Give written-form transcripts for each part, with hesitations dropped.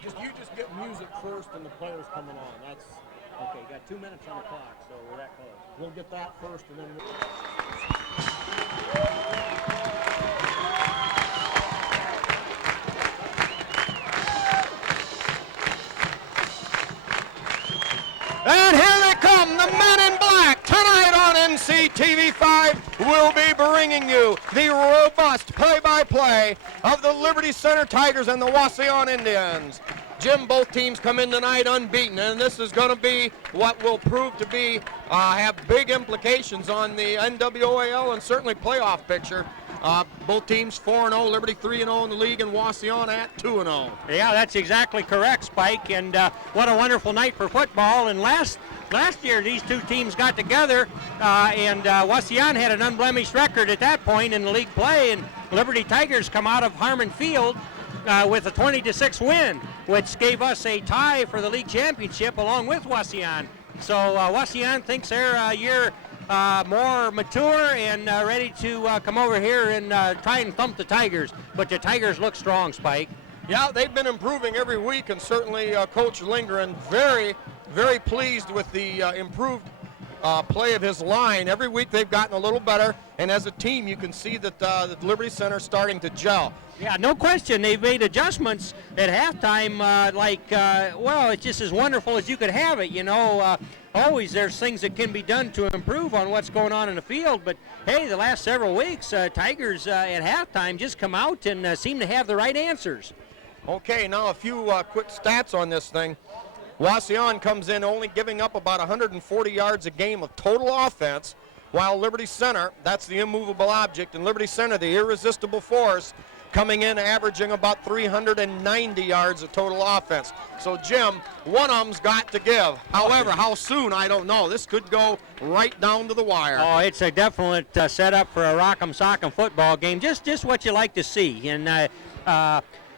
You just get music first and the players coming on. That's okay. Got 2 minutes on the clock, so we're that close. we'll get that first and then. And here they come, the men in black. Tonight on NCTV5, we'll be bringing you the robust play-by-play of the Liberty Center Tigers and the Wauseon Indians. Jim, both teams come in tonight unbeaten, and this is going to be what will prove to be have big implications on the NWAL and certainly playoff picture. Both teams 4-0, Liberty 3-0 in the league, and Wauseon at 2-0. Yeah, that's exactly correct, Spike. And what a wonderful night for football. And last year, these two teams got together, and Wauseon had an unblemished record at that point in the league play, and Liberty Tigers come out of Harmon Field with a 20-6 win, which gave us a tie for the league championship along with Wauseon. So Wauseon thinks they're a year more mature and ready to come over here and try and thump the Tigers. But the Tigers look strong, Spike. Yeah, they've been improving every week, and certainly Coach Lindgren very, very pleased with the improved play of his line. Every week they've gotten a little better, and as a team you can see that the Liberty Center is starting to gel. Yeah, no question. They've made adjustments at halftime well, it's just as wonderful as you could have it, you know. Always there's things that can be done to improve on what's going on in the field, but hey, the last several weeks, Tigers at halftime just come out and seem to have the right answers. Okay, now a few quick stats on this thing. Wauseon comes in only giving up about 140 yards a game of total offense, while Liberty Center, that's the immovable object, and Liberty Center, the irresistible force, coming in averaging about 390 yards of total offense. So, Jim, one of them's got to give. However, how soon, I don't know. This could go right down to the wire. Oh, it's a definite setup for a rock'em sock'em football game, just what you like to see. And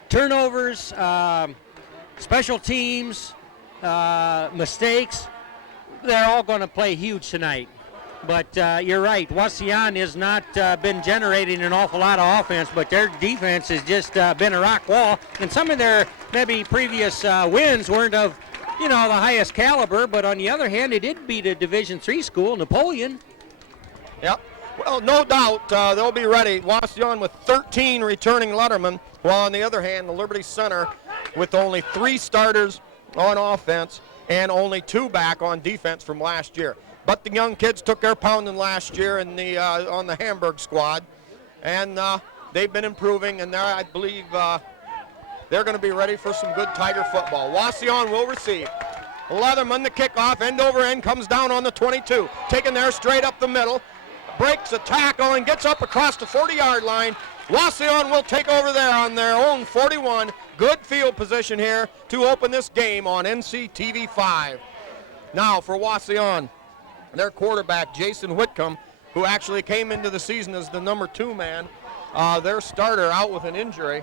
turnovers, special teams, mistakes, they're all going to play huge tonight. But you're right, Wauseon has not been generating an awful lot of offense, but their defense has just been a rock wall. And some of their maybe previous wins weren't of, the highest caliber, but on the other hand, they did beat a Division III school, Napoleon. Yep. Well, no doubt they'll be ready. Wauseon with 13 returning lettermen, while on the other hand, the Liberty Center with only 3 starters on offense and only 2 back on defense from last year. But the young kids took their pounding last year in the on the Hamburg squad, and they've been improving, and I believe they're going to be ready for some good Tiger football. Wauseon will receive. Leatherman, the kickoff, end over end, comes down on the 22, taken there straight up the middle, breaks a tackle and gets up across the 40-yard line. Wauseon will take over there on their own 41. Good field position here to open this game on NCTV5. Now for Wauseon, their quarterback, Jason Whitcomb, who actually came into the season as the number 2 man. Their starter out with an injury.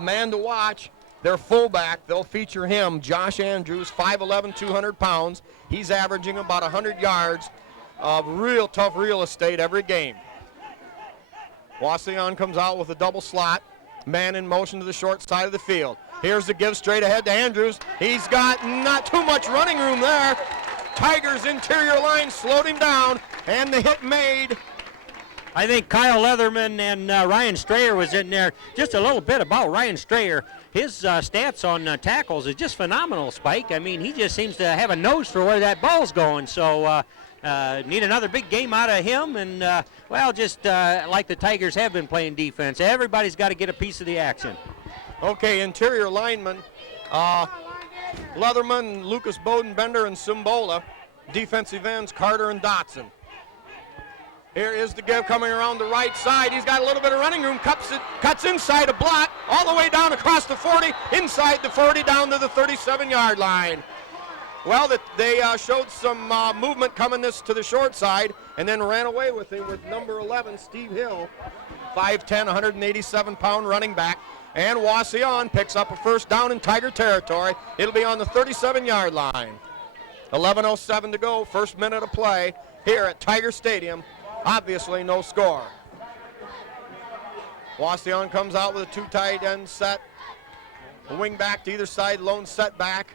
Man to watch, their fullback, they'll feature him, Josh Andrews, 5'11", 200 pounds. He's averaging about 100 yards of real tough real estate every game. Wauseon comes out with a double slot, man in motion to the short side of the field. Here's the give straight ahead to Andrews. He's got not too much running room there. Tigers interior line slowed him down, and the hit made. I think Kyle Leatherman and Ryan Strayer was in there. Just a little bit about Ryan Strayer. His stats on tackles is just phenomenal, Spike. I mean, he just seems to have a nose for where that ball's going. So need another big game out of him. And, just like the Tigers have been playing defense, everybody's got to get a piece of the action. Okay, interior linemen. Leatherman, Lucas Bodenbender, and Simbola. Defensive ends, Carter and Dotson. Here is the give coming around the right side. He's got a little bit of running room, cuts inside a block, all the way down across the 40, inside the 40, down to the 37-yard line. Well, they showed some movement coming to the short side, and then ran away with him with number 11, Steve Hill, 5'10", 187-pound running back. And Wauseon picks up a first down in Tiger territory. It'll be on the 37-yard line. 11:07 to go, first minute of play here at Tiger Stadium. Obviously no score. Wauseon comes out with a 2 tight end set. A wing back to either side, lone setback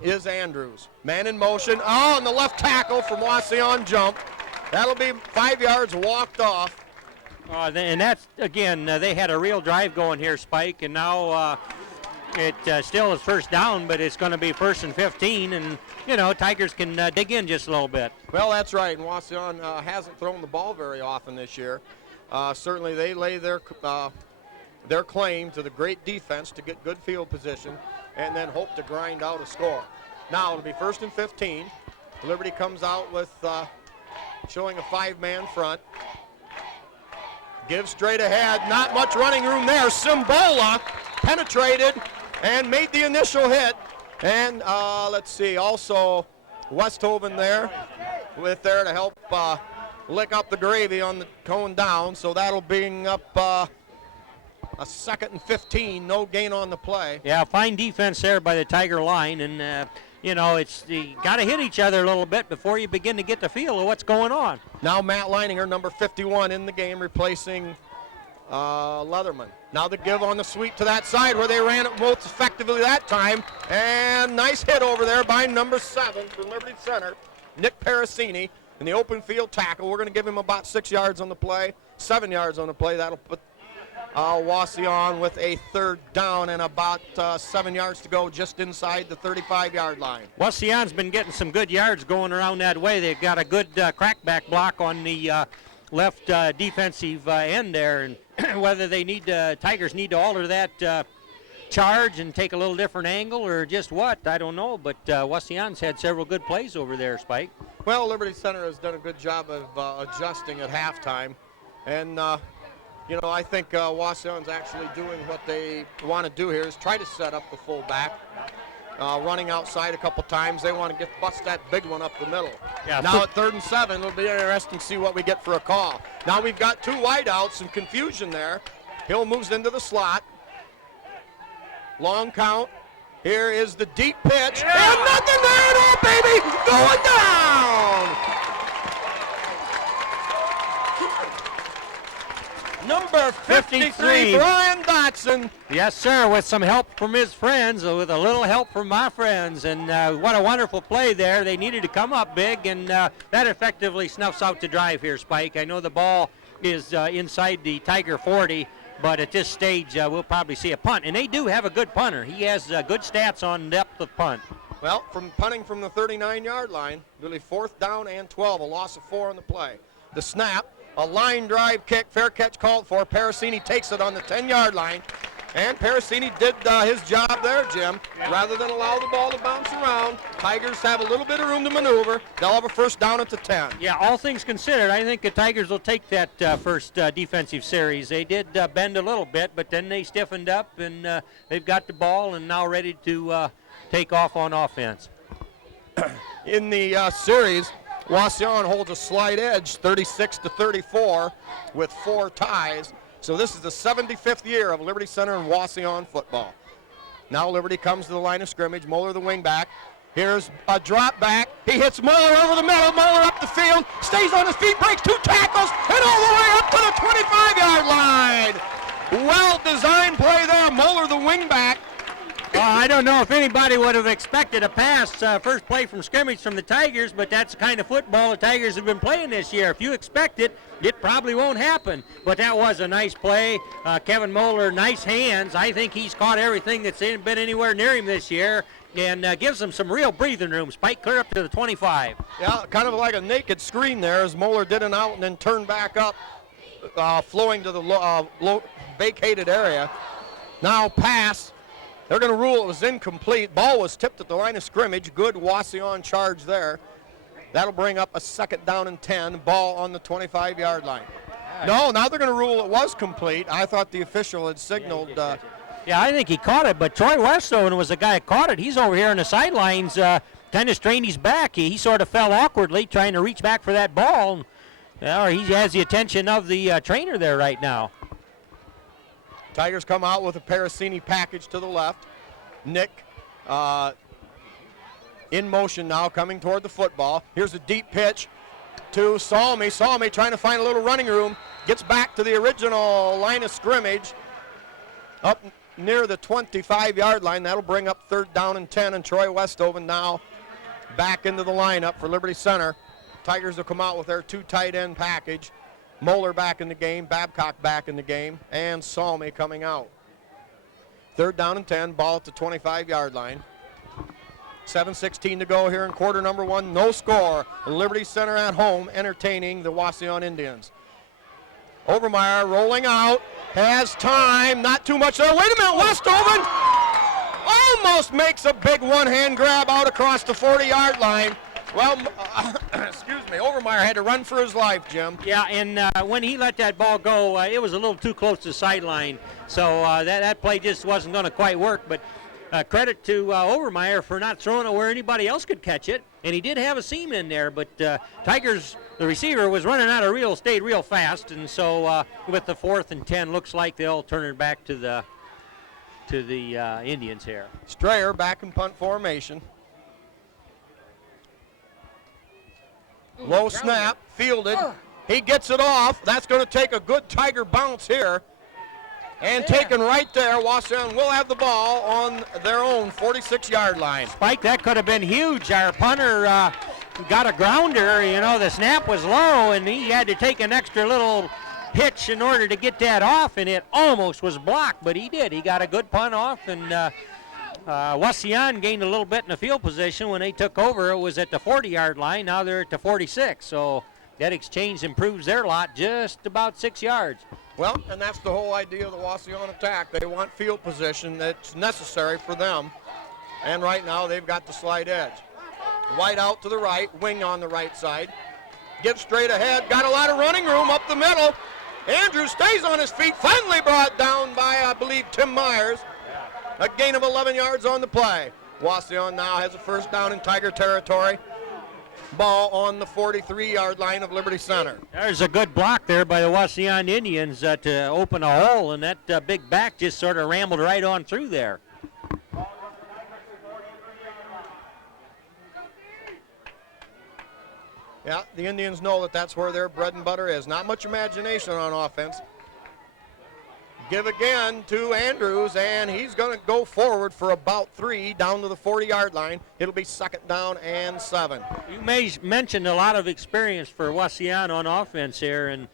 is Andrews. Man in motion. Oh, and the left tackle from Wauseon jump. That'll be 5 yards walked off. And that's, again, they had a real drive going here, Spike, and now it still is first down, but it's going to be 1st and 15, and, you know, Tigers can dig in just a little bit. Well, that's right, and Wauseon hasn't thrown the ball very often this year. Certainly they lay their claim to the great defense to get good field position and then hope to grind out a score. Now it'll be 1st and 15. Liberty comes out with showing a 5-man front. Gives straight ahead, not much running room there. Simbola penetrated and made the initial hit. And let's see, also Westhoven there to help lick up the gravy on the going down. So that'll bring up a 2nd and 15, no gain on the play. Yeah, fine defense there by the Tiger line, and you know, you got to hit each other a little bit before you begin to get the feel of what's going on. Now Matt Leininger, number 51 in the game, replacing Leatherman. Now the give on the sweep to that side where they ran it most effectively that time. And nice hit over there by number 7 for Liberty Center, Nick Parasini, in the open field tackle. We're going to give him about 6 yards on the play, 7 yards on the play. That'll put Wauseon with a 3rd down and about 7 yards to go just inside the 35-yard line. Wauseon's been getting some good yards going around that way. They've got a good crackback block on the left defensive end there, and whether they Tigers need to alter that charge and take a little different angle or just what, I don't know, but Wauseon's had several good plays over there, Spike. Well, Liberty Center has done a good job of adjusting at halftime, and you know, I think Wauseon's actually doing what they want to do here is try to set up the fullback, running outside a couple times. They want to bust that big one up the middle. Yeah, now at 3rd and 7, it'll be interesting to see what we get for a call. Now we've got 2 wideouts and confusion there. Hill moves into the slot. Long count. Here is the deep pitch. Yeah. And nothing there at all, baby! Going down! Number 53, Brian Dotson. Yes, sir, with some help from his friends, with a little help from my friends. And what a wonderful play there. They needed to come up big, and that effectively snuffs out the drive here, Spike. I know the ball is inside the Tiger 40, but at this stage, we'll probably see a punt. And they do have a good punter. He has good stats on depth of punt. Well, from punting from the 39-yard line, really 4th down and 12, a loss of 4 on the play. The snap. A line drive kick, fair catch called for. Parasini takes it on the 10-yard line. And Parasini did his job there, Jim. Rather than allow the ball to bounce around, Tigers have a little bit of room to maneuver. They'll have a 1st down at the 10. Yeah, all things considered, I think the Tigers will take that first defensive series. They did bend a little bit, but then they stiffened up, and they've got the ball and now ready to take off on offense. In the series, Wauseon holds a slight edge, 36-34, with 4 ties. So this is the 75th year of Liberty Center and Wauseon football. Now Liberty comes to the line of scrimmage. Moeller, the wingback. Here's a drop back. He hits Moeller over the middle. Moeller up the field, stays on his feet, breaks 2 tackles, and all the way up to the 25-yard line. Well-designed play there. Moeller, the wingback. I don't know if anybody would have expected a pass first play from scrimmage from the Tigers, but that's the kind of football the Tigers have been playing this year. If you expect it, it probably won't happen. But that was a nice play. Kevin Moeller, nice hands. I think he's caught everything that's been anywhere near him this year and gives them some real breathing room. Spike clear up to the 25. Yeah, kind of like a naked screen there as Moeller did an out and then turned back up, flowing to the low vacated area. Now pass. They're going to rule it was incomplete. Ball was tipped at the line of scrimmage. Good Wauseon charge there. That'll bring up a 2nd down and 10. Ball on the 25-yard line. No, now they're going to rule it was complete. I thought the official had signaled. Yeah, I think he caught it, but Troy Westhoven was the guy that caught it. He's over here on the sidelines, kind of strained his back. He sort of fell awkwardly trying to reach back for that ball. Or he has the attention of the trainer there right now. Tigers come out with a Parasini package to the left. Nick in motion now, coming toward the football. Here's a deep pitch to Salmi. Salmi trying to find a little running room. Gets back to the original line of scrimmage. Up near the 25-yard line. That'll bring up 3rd down and 10, and Troy Westoven now back into the lineup for Liberty Center. Tigers will come out with their 2 tight end package. Moeller back in the game, Babcock back in the game, and Salmi coming out. 3rd down and 10, ball at the 25-yard line. 7:16 to go here in quarter number 1. No score. Liberty Center at home entertaining the Wauseon Indians. Overmeyer rolling out, has time, not too much there. Wait a minute, Westoven almost makes a big one-hand grab out across the 40-yard line. Well, excuse me, Overmeyer had to run for his life, Jim. Yeah, and when he let that ball go, it was a little too close to the sideline, so that play just wasn't going to quite work. But credit to Overmeyer for not throwing it where anybody else could catch it, and he did have a seam in there, but Tigers, the receiver, was running out of real estate real fast, and so with the 4th and 10, looks like they'll turn it back to the Indians here. Strayer back in punt formation. Low snap, fielded. He gets it off. That's going to take a good Tiger bounce here. And taken right there, Wauseon will have the ball on their own 46-yard line. Spike, that could have been huge. Our punter got a grounder. You know, the snap was low, and he had to take an extra little hitch in order to get that off, and it almost was blocked, but he did. He got a good punt off, and Wauseon gained a little bit in the field position. When they took over, it was at the 40-yard line. Now they're at the 46, so that exchange improves their lot just about 6 yards. Well, and that's the whole idea of the Wauseon attack. They want field position that's necessary for them. And right now they've got the slide edge. White out to the right, wing on the right side. Gives straight ahead, got a lot of running room up the middle. Andrews stays on his feet, finally brought down by, I believe, Tim Myers. A gain of 11 yards on the play. Wauseon now has a 1st down in Tiger territory. Ball on the 43-yard line of Liberty Center. There's a good block there by the Wauseon Indians to open a hole, and that big back just sort of rambled right on through there. Yeah, the Indians know that that's where their bread and butter is. Not much imagination on offense. Give again to Andrews, and he's going to go forward for about 3 down to the 40-yard line. It'll be 2nd down and 7. You mentioned a lot of experience for Wauseon on offense here, and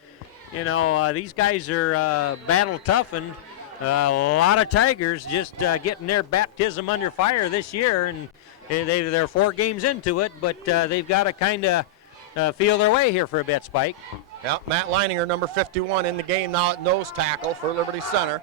you know these guys are battle toughened. A lot of Tigers just getting their baptism under fire this year, and they're 4 games into it, but they've got to kind of feel their way here for a bit, Spike. Yeah, Matt Leininger, number 51, in the game now at nose tackle for Liberty Center.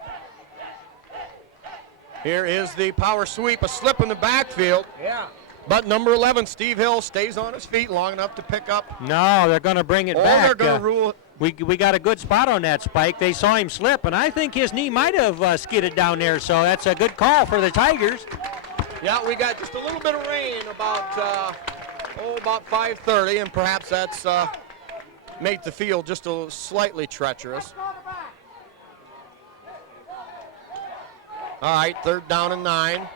Here is the power sweep, a slip in the backfield. Yeah. But number 11, Steve Hill, stays on his feet long enough to pick up. No, they're going to bring it back. They're going to rule. We got a good spot on that, Spike. They saw him slip, and I think his knee might have skidded down there, so that's a good call for the Tigers. Yeah, we got just a little bit of rain about 5:30, and perhaps that's made the field just a slightly treacherous. All right, 3rd down and 9.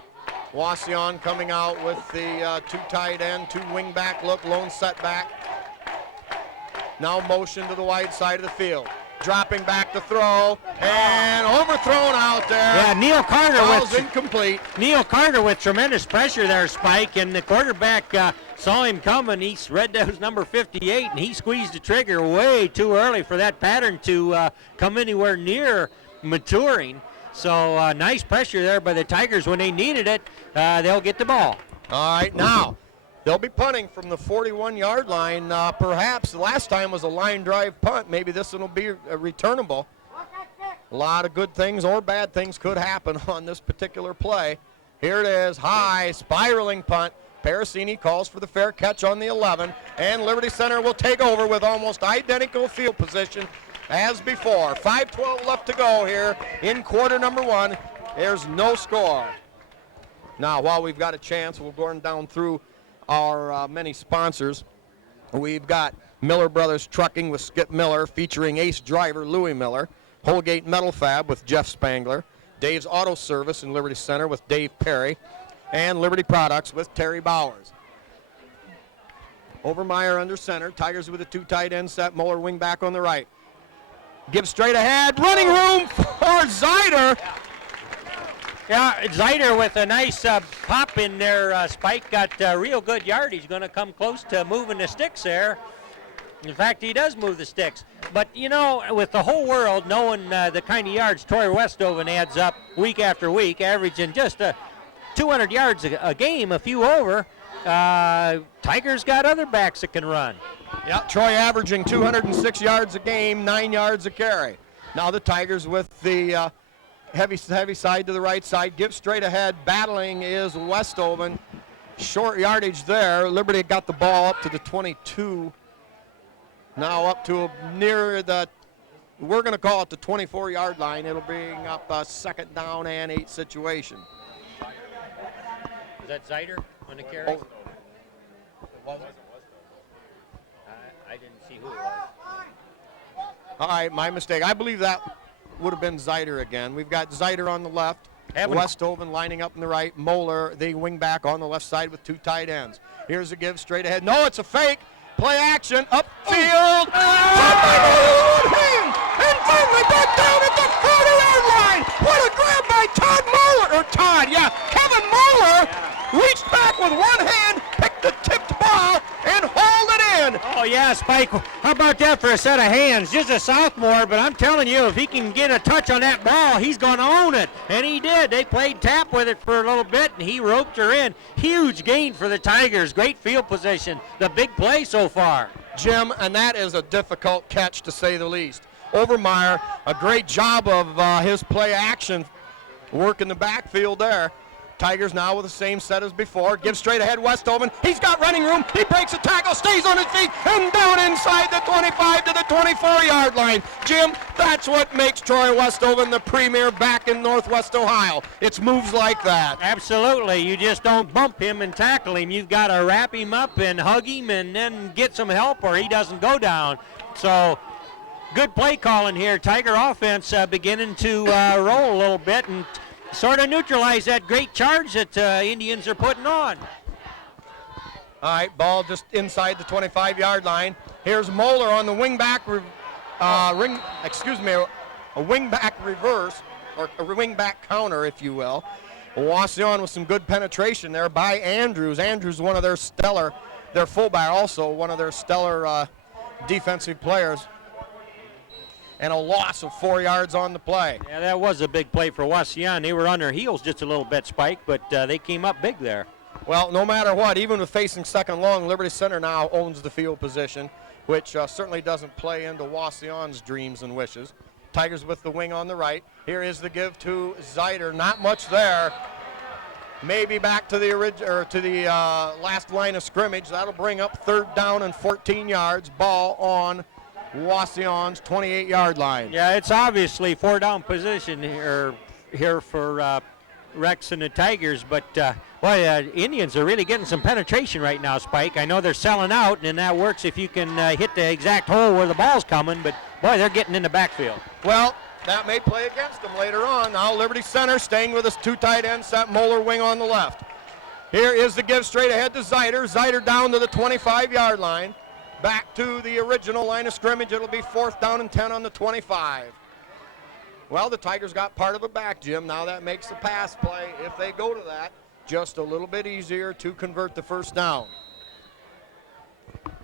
Wauseon coming out with the 2 tight end, 2 wing back look, lone setback. Now motion to the wide side of the field. Dropping back to throw, and overthrown out there. Yeah, Neil Carter was incomplete. Neil Carter with tremendous pressure there, Spike, and the quarterback saw him coming. He read that was number 58, and he squeezed the trigger way too early for that pattern to come anywhere near maturing. So nice pressure there by the Tigers. When they needed it, they'll get the ball. All right, now they'll be punting from the 41-yard line. Perhaps the last time was a line drive punt. Maybe this one will be returnable. A lot of good things or bad things could happen on this particular play. Here it is, high, spiraling punt. Parasini calls for the fair catch on the 11, and Liberty Center will take over with almost identical field position as before. 5:12 left to go here in quarter number 1. There's no score. Now, while we've got a chance, we'll go down through our many sponsors. We've got Miller Brothers Trucking with Skip Miller, featuring ace driver Louis Miller. Holgate Metal Fab with Jeff Spangler. Dave's Auto Service in Liberty Center with Dave Perry. And Liberty Products with Terry Bowers. Overmeyer under center. Tigers with a 2 tight end set. Moeller wing back on the right. Gives straight ahead. Running room for Zeider. Yeah, Zeider with a nice pop in there. Spike got real good yard. He's going to come close to moving the sticks there. In fact, he does move the sticks. But, you know, with the whole world knowing the kind of yards Troy Westoven adds up week after week, averaging just 200 yards a game, a few over, Tigers got other backs that can run. Yeah, Troy averaging 206 yards a game, 9 yards a carry. Now the Tigers with the heavy side to the right side, give straight ahead. Battling is Westoven. Short yardage there. Liberty got the ball up to the 22. Now up to near the, we're going to call it the 24-yard line. It'll bring up a 2nd down and 8 situation. Is that Zeider on the carry? I didn't see who it was. All right, my mistake. I believe that would have been Zeider again. We've got Zeider on the left, Westoven lining up in the right, Moeller, the wing back on the left side with 2 tight ends. Here's a give straight ahead. No, it's a fake. Play action, upfield. Hand, and finally back down at the 40-yard line. What a grab by Kevin Moeller reached back with one hand, picked the tipped ball, and hauled it in. Oh, yeah, Spike. How about that for a set of hands? Just a sophomore, but I'm telling you, if he can get a touch on that ball, he's going to own it. And he did. They played tap with it for a little bit, and he roped her in. Huge gain for the Tigers. Great field position. The big play so far. Jim, and that is a difficult catch to say the least. Overmeyer, a great job of his play action work in the backfield there. Tigers now with the same set as before. Give straight ahead, Westoven. He's got running room. He breaks a tackle, stays on his feet, and down inside the 25 to the 24-yard line. Jim, that's what makes Troy Westoven the premier back in Northwest Ohio. It's moves like that. Absolutely. You just don't bump him and tackle him. You've got to wrap him up and hug him and then get some help or he doesn't go down. So good play calling here. Tiger offense beginning to roll a little bit and sort of neutralize that great charge that Indians are putting on. All right, ball just inside the 25-yard line. Here's Moeller on the wingback, a wingback reverse, or a wingback counter, if you will. Wauseon with some good penetration there by Andrews. Andrews, one of their fullback, also one of their stellar defensive players. And a loss of 4 yards on the play. Yeah, that was a big play for Wauseon. They were on their heels just a little bit, Spike, but they came up big there. Well, no matter what, even with facing second long, Liberty Center now owns the field position, which certainly doesn't play into Wauseon's dreams and wishes. Tigers with the wing on the right. Here is the give to Zeider. Not much there. Maybe back to the last line of scrimmage. That'll bring up 3rd down and 14 yards. Ball on Wauseon's 28-yard line. Yeah, it's obviously 4-down position here for Rex and the Tigers, but Indians are really getting some penetration right now, Spike. I know they're selling out, and that works if you can hit the exact hole where the ball's coming, but boy, they're getting in the backfield. Well, that may play against them later on. Now Liberty Center staying with us, 2 tight ends, set Moeller wing on the left. Here is the give straight ahead to Zeider. Zeider down to the 25-yard line. Back to the original line of scrimmage. It'll be 4th down and 10 on the 25. Well, the Tigers got part of it back, Jim. Now that makes the pass play, if they go to that, just a little bit easier to convert the 1st down.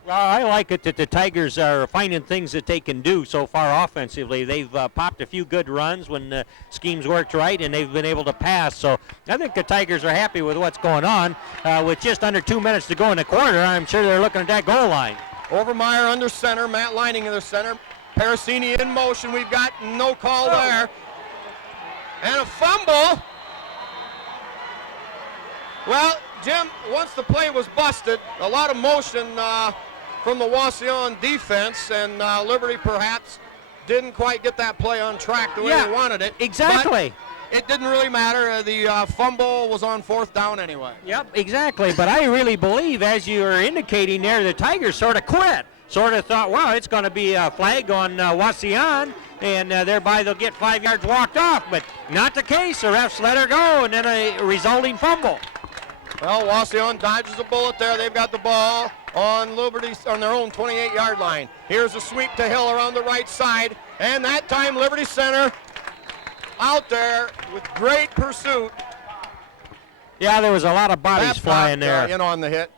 Well, I like it that the Tigers are finding things that they can do so far offensively. They've popped a few good runs when the schemes worked right, and they've been able to pass. So I think the Tigers are happy with what's going on. With just under 2 minutes to go in the quarter, I'm sure they're looking at that goal line. Overmeyer under center, Matt Lining in the center. Parasini in motion. We've got no call there. And a fumble. Well, Jim, once the play was busted, a lot of motion from the Wauseon defense, and Liberty perhaps didn't quite get that play on track the way they wanted it. Exactly. But it didn't really matter. The fumble was on 4th down anyway. Yep, exactly. But I really believe, as you are indicating there, the Tigers sort of quit. Sort of thought, wow, it's going to be a flag on Wauseon, and thereby they'll get 5 yards walked off. But not the case. The refs let her go, and then a resulting fumble. Well, Wauseon dodges a bullet there. They've got the ball on Liberty on their own 28-yard line. Here's a sweep to Hill around the right side, and that time Liberty Center out there with great pursuit. Yeah, there was a lot of bodies flying there. In on the hit.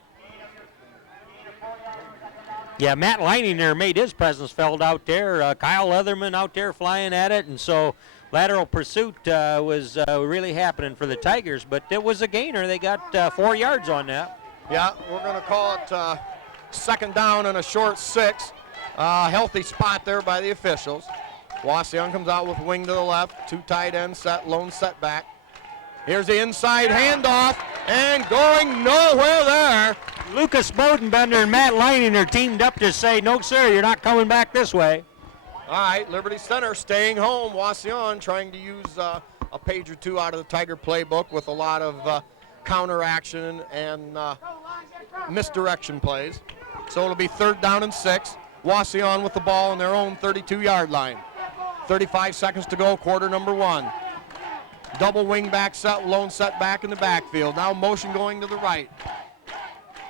Yeah, Matt Leining there made his presence felt out there. Kyle Leatherman out there flying at it, and so lateral pursuit was really happening for the Tigers, but it was a gainer. They got 4 yards on that. Yeah, we're going to call it second down and a short 6. Healthy spot there by the officials. Wauseon comes out with wing to the left, 2 tight ends set, lone setback. Here's the inside handoff, and going nowhere there. Lucas Bodenbender and Matt Leining are teamed up to say, no, sir, you're not coming back this way. All right, Liberty Center staying home. Wauseon trying to use a page or 2 out of the Tiger playbook with a lot of counter action and misdirection plays. So it'll be third down and 6. Wauseon with the ball on their own 32-yard line. 35 seconds to go, quarter number 1. Double wing back set, lone set back in the backfield. Now motion going to the right.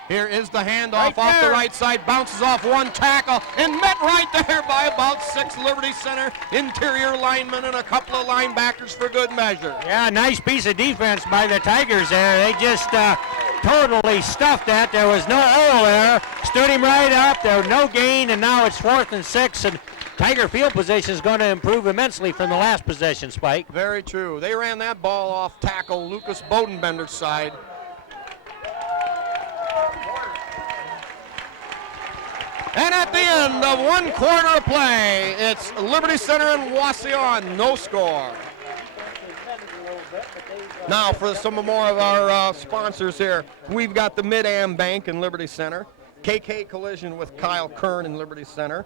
Here is the handoff off the right side, bounces off 1 tackle, and met right there by about 6 Liberty Center interior linemen and a couple of linebackers for good measure. Yeah, nice piece of defense by the Tigers there. They just totally stuffed that. There was no hole there. Stood him right up. There was no gain, and now it's 4th and 6, and Tiger field position is going to improve immensely from the last possession, Spike. Very true. They ran that ball off tackle Lucas Bodenbender's side. And at the end of 1 quarter of play, it's Liberty Center and Wauseon, no score. Now for some more of our sponsors here, we've got the Mid-Am Bank in Liberty Center, KK Collision with Kyle Kern in Liberty Center,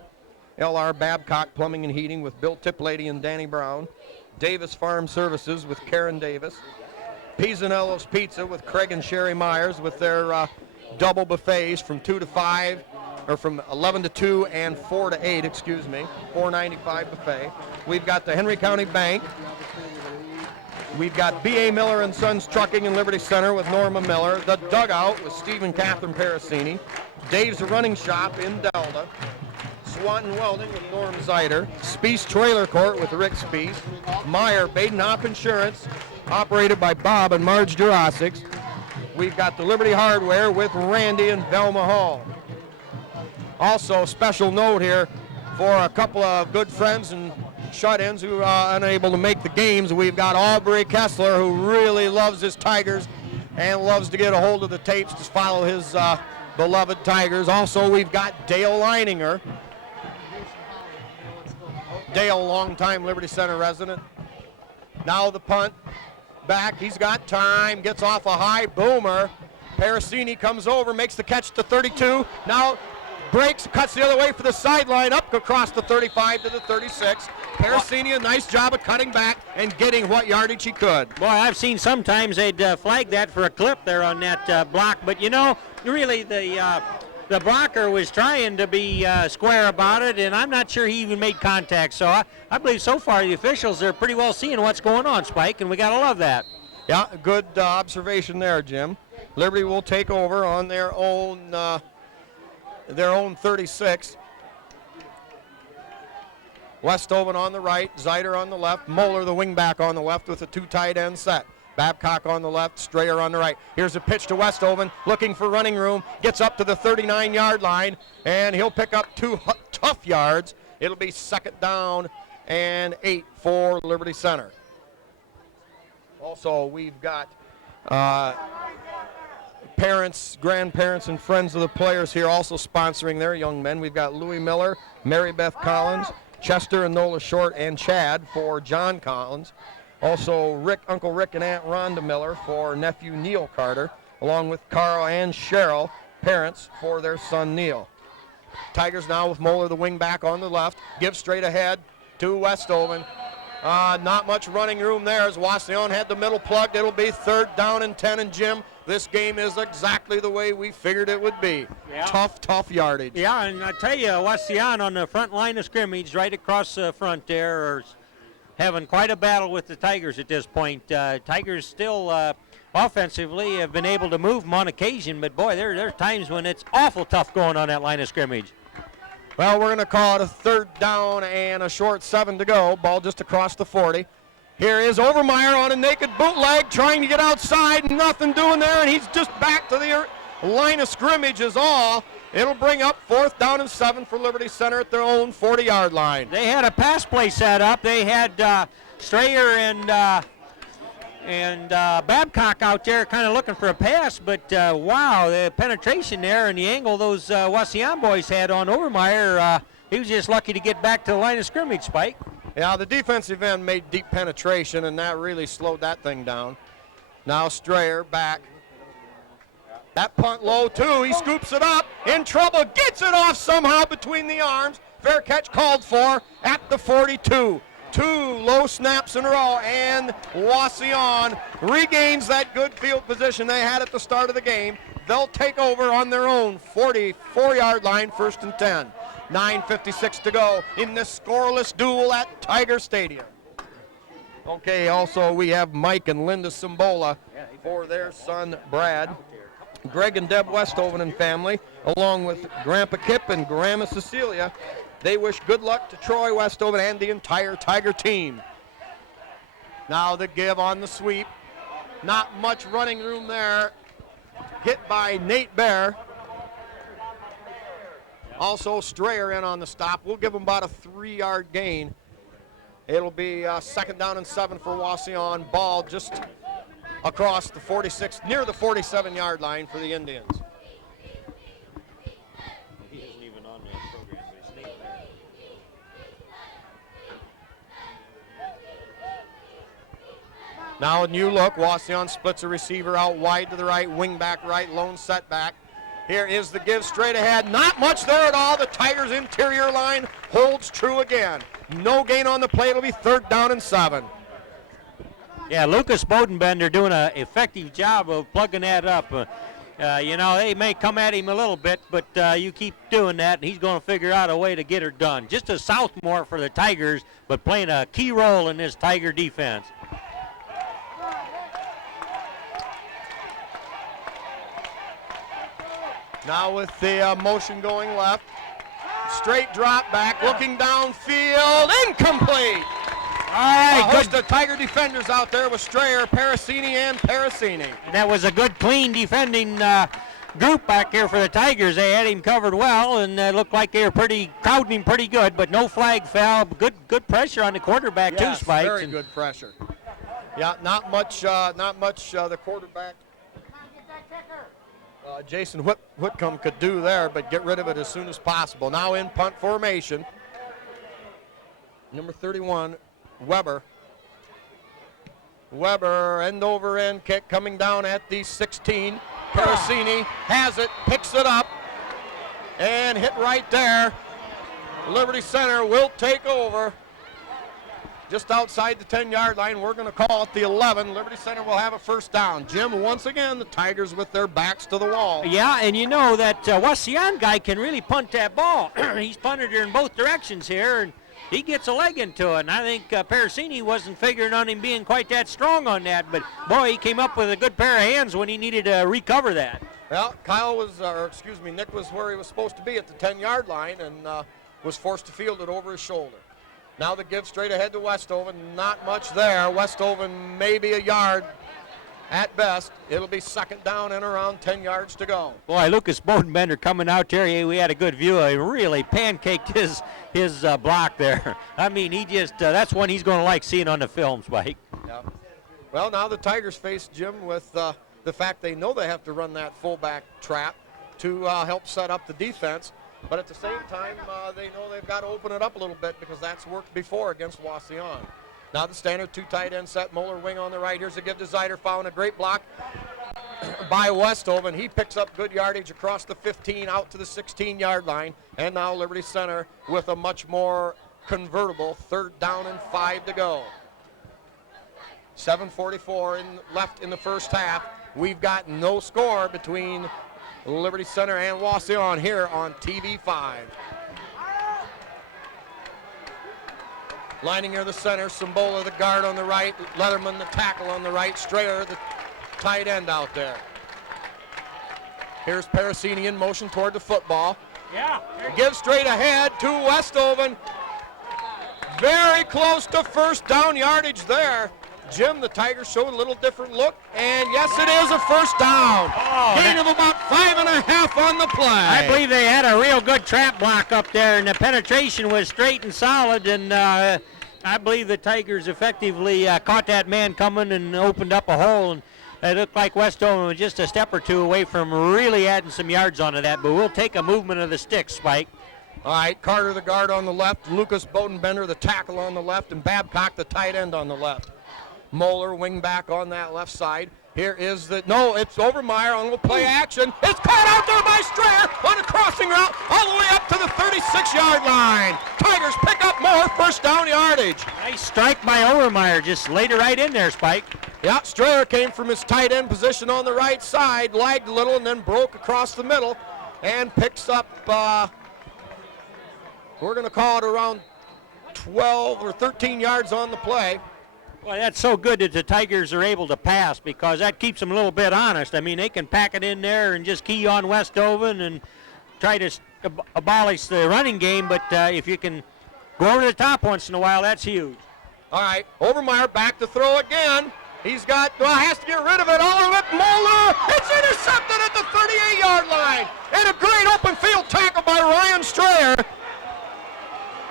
LR Babcock Plumbing and Heating with Bill Tiplady and Danny Brown, Davis Farm Services with Karen Davis, Pisanello's Pizza with Craig and Sherry Myers with their double buffets from 2 to 5, or from 11 to 2 and 4 to 8, excuse me, $4.95 buffet. We've got the Henry County Bank. We've got B.A. Miller and Sons Trucking in Liberty Center with Norma Miller. The Dugout with Steve and Catherine Parasini. Dave's Running Shop in Delta. Swanton Welding with Norm Zeider. Speece Trailer Court with Rick Speece. Meyer Badenhoff Insurance, operated by Bob and Marge Jurassics. We've got the Liberty Hardware with Randy and Velma Hall. Also, special note here for a couple of good friends and shut-ins who are unable to make the games. We've got Aubrey Kessler, who really loves his Tigers and loves to get a hold of the tapes to follow his beloved Tigers. Also, we've got Dale Leininger. Dale, longtime Liberty Center resident. Now the punt. Back, he's got time, gets off a high boomer. Parasini comes over, makes the catch to 32. Now breaks, cuts the other way for the sideline, up across the 35 to the 36. Parasini, a nice job of cutting back and getting what yardage he could. Boy, I've seen sometimes they'd flag that for a clip there on that block, but you know, really the blocker was trying to be square about it, and I'm not sure he even made contact. So I believe so far the officials are pretty well seeing what's going on, Spike, and we got to love that. Yeah, good observation there, Jim. Liberty will take over on their own 36. Westoven on the right, Zeider on the left, Moeller the wingback on the left with a 2 tight end set. Babcock on the left, Strayer on the right. Here's a pitch to Westoven, looking for running room, gets up to the 39-yard line, and he'll pick up 2 tough yards. It'll be second down and 8 for Liberty Center. Also, we've got parents, grandparents, and friends of the players here also sponsoring their young men. We've got Louis Miller, Mary Beth Collins, Chester and Nola Short, and Chad for John Collins. Also, Uncle Rick and Aunt Rhonda Miller for nephew Neil Carter, along with Carl and Cheryl, parents for their son Neil. Tigers now with Moeller the wingback on the left, give straight ahead to Westoven. Not much running room there as Wauseon had the middle plugged. It'll be third down and 10, and Jim, this game is exactly the way we figured it would be. Yeah. Tough yardage. Yeah, and I tell you, Wauseon on the front line of scrimmage, right across the front there, are having quite a battle with the Tigers at this point. Tigers still offensively have been able to move them on occasion, but boy, there's times when it's awful tough going on that line of scrimmage. Well, we're going to call it a third down and a short 7 to go. Ball just across the 40. Here is Overmeyer on a naked bootleg, trying to get outside, nothing doing there, and he's just back to the line of scrimmage is all. It'll bring up 4th down and 7 for Liberty Center at their own 40-yard line. They had a pass play set up. They had Strayer and Babcock out there kind of looking for a pass, but wow, the penetration there and the angle those Wauseon boys had on Overmeyer, he was just lucky to get back to the line of scrimmage, Spike. Yeah, the defensive end made deep penetration, and that really slowed that thing down. Now Strayer back. That punt low, too. He scoops it up. In trouble. Gets it off somehow between the arms. Fair catch called for at the 42. 2 low snaps in a row, and Wauseon regains that good field position they had at the start of the game. They'll take over on their own 44-yard line, 1st and 10. 9:56 to go in this scoreless duel at Tiger Stadium. Okay, also we have Mike and Linda Simbola for their son Brad. Greg and Deb Westhoven and family, along with Grandpa Kip and Grandma Cecilia. They wish good luck to Troy Westhoven and the entire Tiger team. Now the give on the sweep. Not much running room there. Hit by Nate Bear. Also Strayer in on the stop. We'll give them about a 3-yard gain. It'll be 2nd down and 7 for Wauseon. Ball just across the 46, near the 47-yard line for the Indians. He isn't even on that program, but he's Nate Bear. Now a new look. Wauseon splits a receiver out wide to the right, wing back right, lone setback. Here is the give straight ahead. Not much there at all. The Tigers' interior line holds true again. No gain on the play. It'll be 3rd down and 7. Yeah, Lucas Bodenbender doing an effective job of plugging that up. You know, they may come at him a little bit, but you keep doing that, and he's going to figure out a way to get her done. Just a sophomore for the Tigers, but playing a key role in this Tiger defense. Now with the motion going left, straight drop back, looking downfield, incomplete. All right, good. The Tiger defenders out there with Strayer, Parasini, and Parasini. That was a good, clean defending group back here for the Tigers. They had him covered well, and looked like they were crowding him pretty good, but no flag fell. Good pressure on the quarterback too, Spikes. Very good pressure. Yeah, not much. The quarterback. Jason Whitcomb could do there, but get rid of it as soon as possible. Now in punt formation. Number 31, Weber. Weber, end over end kick coming down at the 16. Parasini has it, picks it up, and hit right there. Liberty Center will take over. Just outside the 10-yard line, we're going to call it the 11. Liberty Center will have a 1st down. Jim, once again, the Tigers with their backs to the wall. Yeah, and you know that Wauseon guy can really punt that ball. He's punted her in both directions here, and he gets a leg into it. And I think Parasini wasn't figuring on him being quite that strong on that, but boy, he came up with a good pair of hands when he needed to recover that. Well, Nick was where he was supposed to be at the 10-yard line and was forced to field it over his shoulder. Now the give straight ahead to Westhoven. Not much there. Westhoven maybe a yard at best. It'll be 2nd down and around 10 yards to go. Boy, Lucas Bodenbender coming out there. We had a good view. He really pancaked his block there. I mean, he just that's one he's going to like seeing on the film, Spike. Yeah. Well, now the Tigers face Jim with the fact they know they have to run that fullback trap to help set up the defense. But at the same time, they know they've got to open it up a little bit because that's worked before against Wauseon. Now the standard 2 tight end set. Moeller wing on the right. Here's a give to Zeider. Found a great block by Westhoven. He picks up good yardage across the 15 out to the 16-yard line. And now Liberty Center with a much more convertible 3rd down and 5 to go. 7:44 left in the first half. We've got no score between Liberty Center and Wauseon here on TV5. Lining near the center, Simbola the guard on the right, Leatherman the tackle on the right, Strayer the tight end out there. Here's Parasini in motion toward the football. Yeah. Give straight ahead to Westhoven. Very close to first down yardage there. Jim, the Tigers showed a little different look, and yes, it is a first down. Gain of about 5.5 on the play. I believe they had a real good trap block up there, and the penetration was straight and solid, and I believe the Tigers effectively caught that man coming and opened up a hole, and it looked like Wauseon was just a step or two away from really adding some yards onto that, but we'll take a movement of the sticks, Spike. All right, Carter, the guard on the left, Lucas Bodenbender, the tackle on the left, and Babcock, the tight end on the left. Moeller, wing back on that left side. Here is the, no, it's Overmeyer on the play action. It's caught out there by Strayer on a crossing route all the way up to the 36-yard line. Tigers pick up more first down yardage. Nice strike by Overmeyer, just laid it right in there, Spike. Yeah, Strayer came from his tight end position on the right side, lagged a little, and then broke across the middle and picks up, we're going to call it around 12 or 13 yards on the play. Well, that's so good that the Tigers are able to pass because that keeps them a little bit honest. I mean, they can pack it in there and just key on Wauseon and try to abolish the running game, but if you can go over the top once in a while, that's huge. All right, Overmeyer back to throw again. He's got, well, has to get rid of it. All of it, Moeller. It's intercepted at the 38-yard line. And a great open field tackle by Ryan Strayer.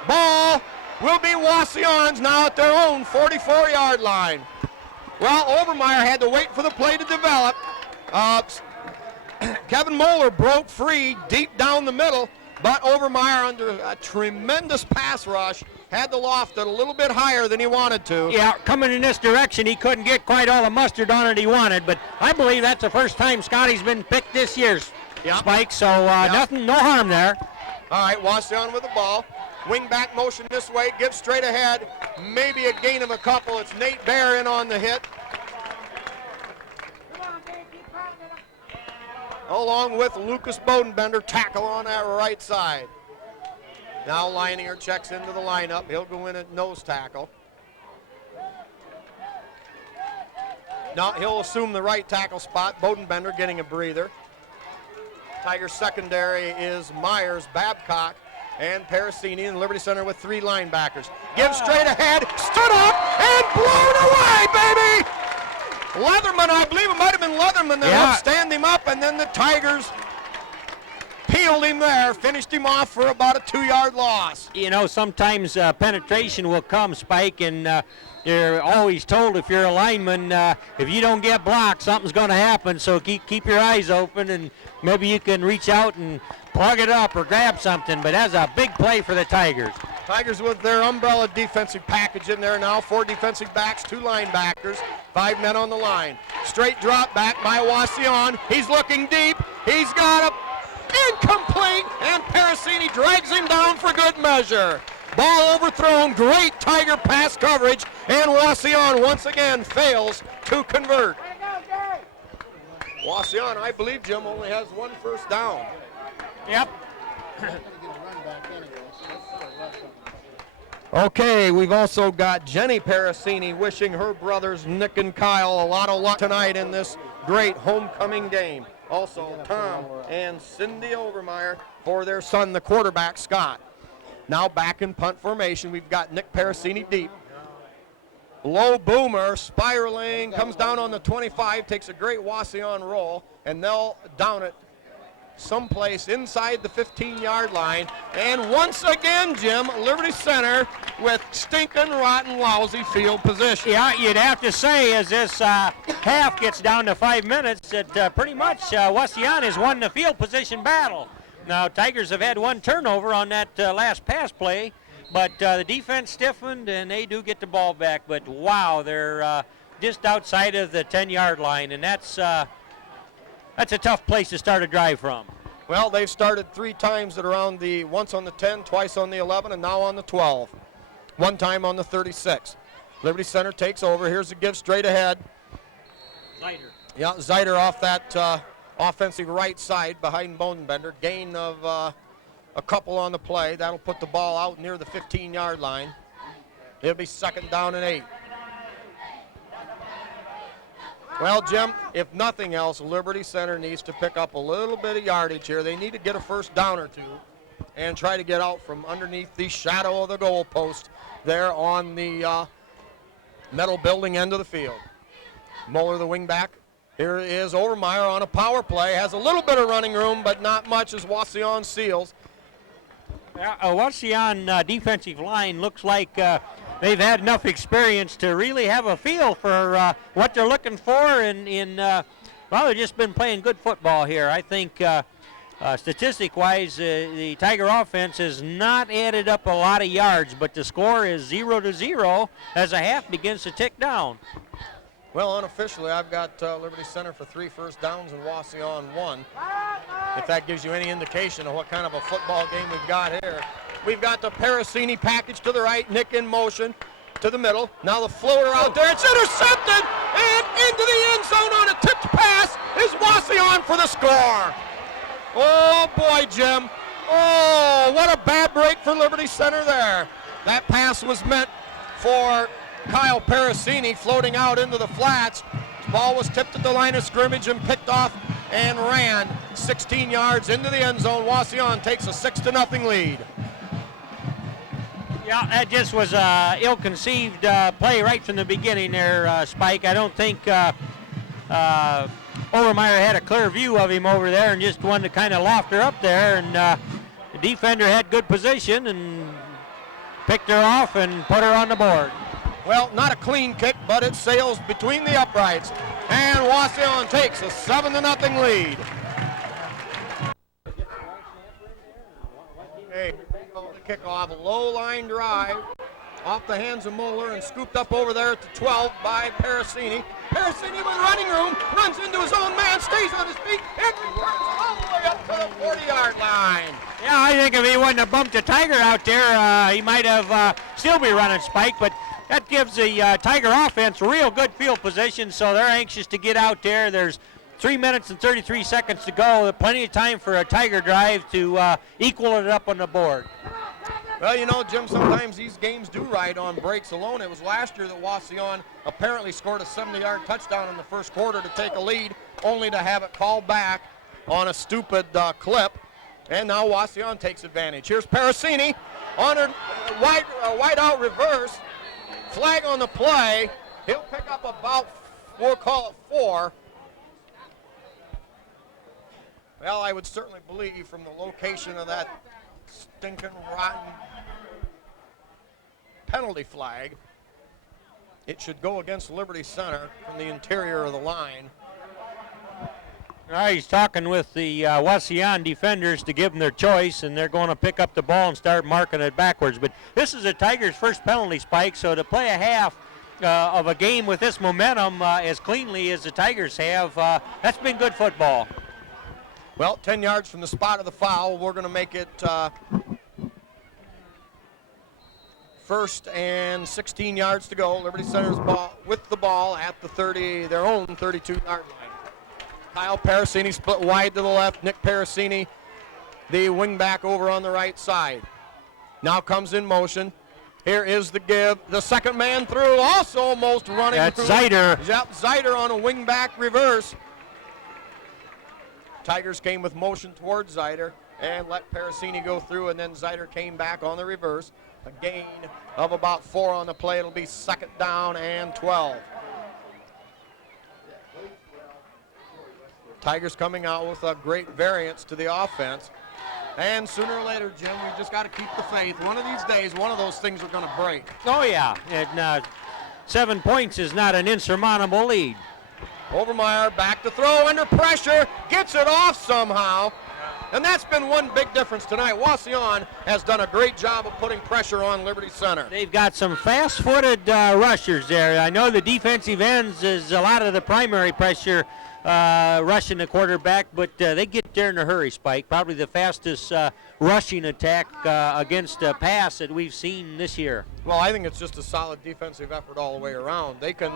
Ball will be Wauseon's now at their own 44-yard line. Well, Overmeyer had to wait for the play to develop. Kevin Moeller broke free deep down the middle, but Overmeyer, under a tremendous pass rush, had to loft it a little bit higher than he wanted to. Yeah, coming in this direction, he couldn't get quite all the mustard on it he wanted, but I believe that's the first time Scotty's been picked this year, Spike, so nothing, no harm there. All right, Wauseon with the ball. Wing back motion this way, gives straight ahead. Maybe a gain of a couple. It's Nate Bear in on the hit. Along with Lucas Bodenbender, tackle on that right side. Now Leininger checks into the lineup. He'll go in at nose tackle. Now he'll assume the right tackle spot. Bodenbender getting a breather. Tigers secondary is Myers, Babcock, and Parasini in Liberty Center with 3 linebackers. Gives straight ahead, stood up, and blown away, baby! Leatherman, I believe it might have been Leatherman that helped stand him up, and then the Tigers peeled him there, finished him off for about a 2-yard loss. You know, sometimes penetration will come, Spike, and you're always told if you're a lineman, if you don't get blocked, something's going to happen, so keep your eyes open, and maybe you can reach out and plug it up or grab something, but that's a big play for the Tigers. Tigers with their umbrella defensive package in there now. 4 defensive backs, 2 linebackers, 5 men on the line. Straight drop back by Wauseon. He's looking deep. He's got a incomplete, and Parasini drags him down for good measure. Ball overthrown, great Tiger pass coverage, and Wauseon once again fails to convert. Wauseon, I believe, Jim, only has 1 first down. Yep. Okay, we've also got Jenny Parasini wishing her brothers Nick and Kyle a lot of luck tonight in this great homecoming game. Also, Tom and Cindy Overmeyer for their son, the quarterback, Scott. Now back in punt formation, we've got Nick Parasini deep. Low boomer, spiraling, comes down on the 25, takes a great Wauseon roll, and they'll down it someplace inside the 15-yard line. And once again, Jim, Liberty Center with stinking, rotten, lousy field position. Yeah, you'd have to say as this half gets down to 5 minutes that pretty much Wauseon has won the field position battle. Now, Tigers have had 1 turnover on that last pass play, but the defense stiffened and they do get the ball back. But wow, they're just outside of the 10-yard line, and that's a tough place to start a drive from. Well, they've started 3 times at around the, once on the 10, twice on the 11, and now on the 12. 1 time on the 36. Liberty Center takes over. Here's a give straight ahead. Zider. Yeah, Zider off that offensive right side behind Bodenbender. Gain of a couple on the play. That'll put the ball out near the 15-yard line. It'll be 2nd down and 8. Well, Jim, if nothing else, Liberty Center needs to pick up a little bit of yardage here. They need to get a first down or 2 and try to get out from underneath the shadow of the goalpost there on the metal building end of the field. Muller, the wingback. Here is Overmeyer on a power play. Has a little bit of running room, but not much as Wauseon seals. Wauseon defensive line looks like they've had enough experience to really have a feel for what they're looking for, and well, they've just been playing good football here. I think statistic-wise, the Tiger offense has not added up a lot of yards, but the score is 0-0 as a half begins to tick down. Well, unofficially, I've got Liberty Center for 3 first downs and Wauseon 1. If that gives you any indication of what kind of a football game we've got here. We've got the Parasini package to the right, Nick in motion to the middle. Now the floater out there, it's intercepted, and into the end zone on a tipped pass is Wauseon for the score. Oh boy, Jim. Oh, what a bad break for Liberty Center there. That pass was meant for Kyle Parasini, floating out into the flats. The ball was tipped at the line of scrimmage and picked off and ran 16 yards into the end zone. Wauseon takes a 6-0 lead. Yeah, that just was a ill-conceived play right from the beginning there, Spike. I don't think Overmeyer had a clear view of him over there and just wanted to kind of loft her up there, and the defender had good position and picked her off and put her on the board. Well, not a clean kick, but it sails between the uprights, and Wauseon takes a 7-0 lead. Okay, the kickoff, a low line drive off the hands of Muller and scooped up over there at the 12 by Parasini. Parasini with running room, runs into his own man, stays on his feet, and returns all the way up to the 40-yard line. Yeah, I think if he wouldn't have bumped the Tiger out there, he might have still be running, Spike, but that gives the Tiger offense real good field position, so they're anxious to get out there. There's 3 minutes and 33 seconds to go. Plenty of time for a Tiger drive to equal it up on the board. Well, you know, Jim, sometimes these games do ride on breaks alone. It was last year that Wauseon apparently scored a 70-yard touchdown in the first quarter to take a lead, only to have it called back on a stupid clip. And now Wauseon takes advantage. Here's Parasini on a wide out reverse. Flag on the play. He'll pick up about, we'll call it 4. Well, I would certainly believe from the location of that stinking rotten penalty flag, it should go against Liberty Center from the interior of the line. All right, he's talking with the Wauseon defenders to give them their choice, and they're going to pick up the ball and start marking it backwards. But this is the Tigers' first penalty, Spike, so to play a half of a game with this momentum as cleanly as the Tigers have, that's been good football. Well, 10 yards from the spot of the foul, we're going to make it first and 16 yards to go. Liberty Center's ball with the ball at the 30, their own 32-yard line. Kyle Parasini split wide to the left. Nick Parasini, the wingback, over on the right side. Now comes in motion. Here is the give. The second man through, also almost running. That's through. Zyder. Yep, Zyder on a wingback reverse. Tigers came with motion towards Zyder and let Parasini go through, and then Zyder came back on the reverse. A gain of about 4 on the play. It'll be 2nd down and 12. Tigers coming out with a great variance to the offense. And sooner or later, Jim, we just got to keep the faith. One of these days, one of those things are going to break. Oh, yeah. And 7 points is not an insurmountable lead. Overmeyer back to throw under pressure, gets it off somehow. And that's been one big difference tonight. Wauseon has done a great job of putting pressure on Liberty Center. They've got some fast-footed rushers there. I know the defensive ends is a lot of the primary pressure rushing the quarterback, but they get there in a hurry, Spike. Probably the fastest rushing attack against a pass that we've seen this year. Well, I think it's just a solid defensive effort all the way around. They can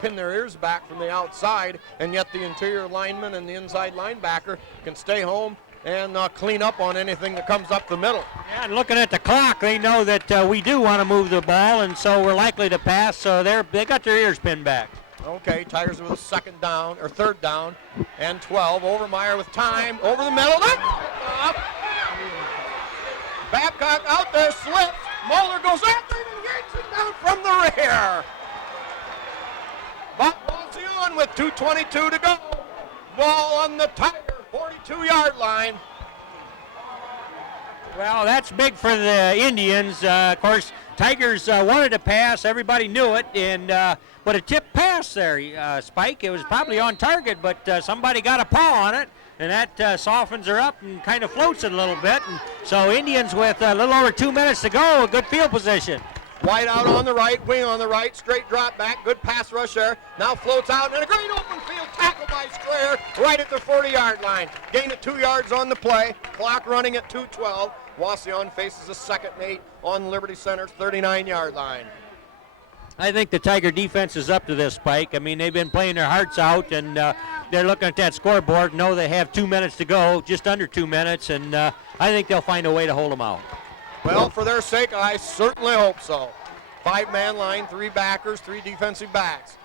pin their ears back from the outside, and yet the interior lineman and the inside linebacker can stay home and clean up on anything that comes up the middle. Yeah, and looking at the clock, they know that we do want to move the ball, and so we're likely to pass, so they got their ears pinned back. Okay, Tigers with a 3rd down and 12. Overmeyer with time over the middle. Babcock out there, slips. Moeller goes after him and yanks it down from the rear. But Wauseon with 2:22 to go. Ball on the Tiger 42-yard line. Well, that's big for the Indians. Of course, Tigers wanted to pass. Everybody knew it, and but a tip pass there, Spike. It was probably on target, but somebody got a paw on it, and that softens her up and kind of floats it a little bit. And so Indians with a little over 2 minutes to go, a good field position. White out on the right, wing on the right, straight drop back, good pass rush there. Now floats out, and a great open field tackle by Strayer right at the 40-yard line. Gain of 2 yards on the play, clock running at 2:12. Wauseon faces a 2nd and 8 on Liberty Center's 39-yard line. I think the Tiger defense is up to this, Spike. I mean, they've been playing their hearts out, and they're looking at that scoreboard, know they have 2 minutes to go, just under 2 minutes, and I think they'll find a way to hold them out. Well, for their sake, I certainly hope so. 5-man line, 3 backers, 3 defensive backs.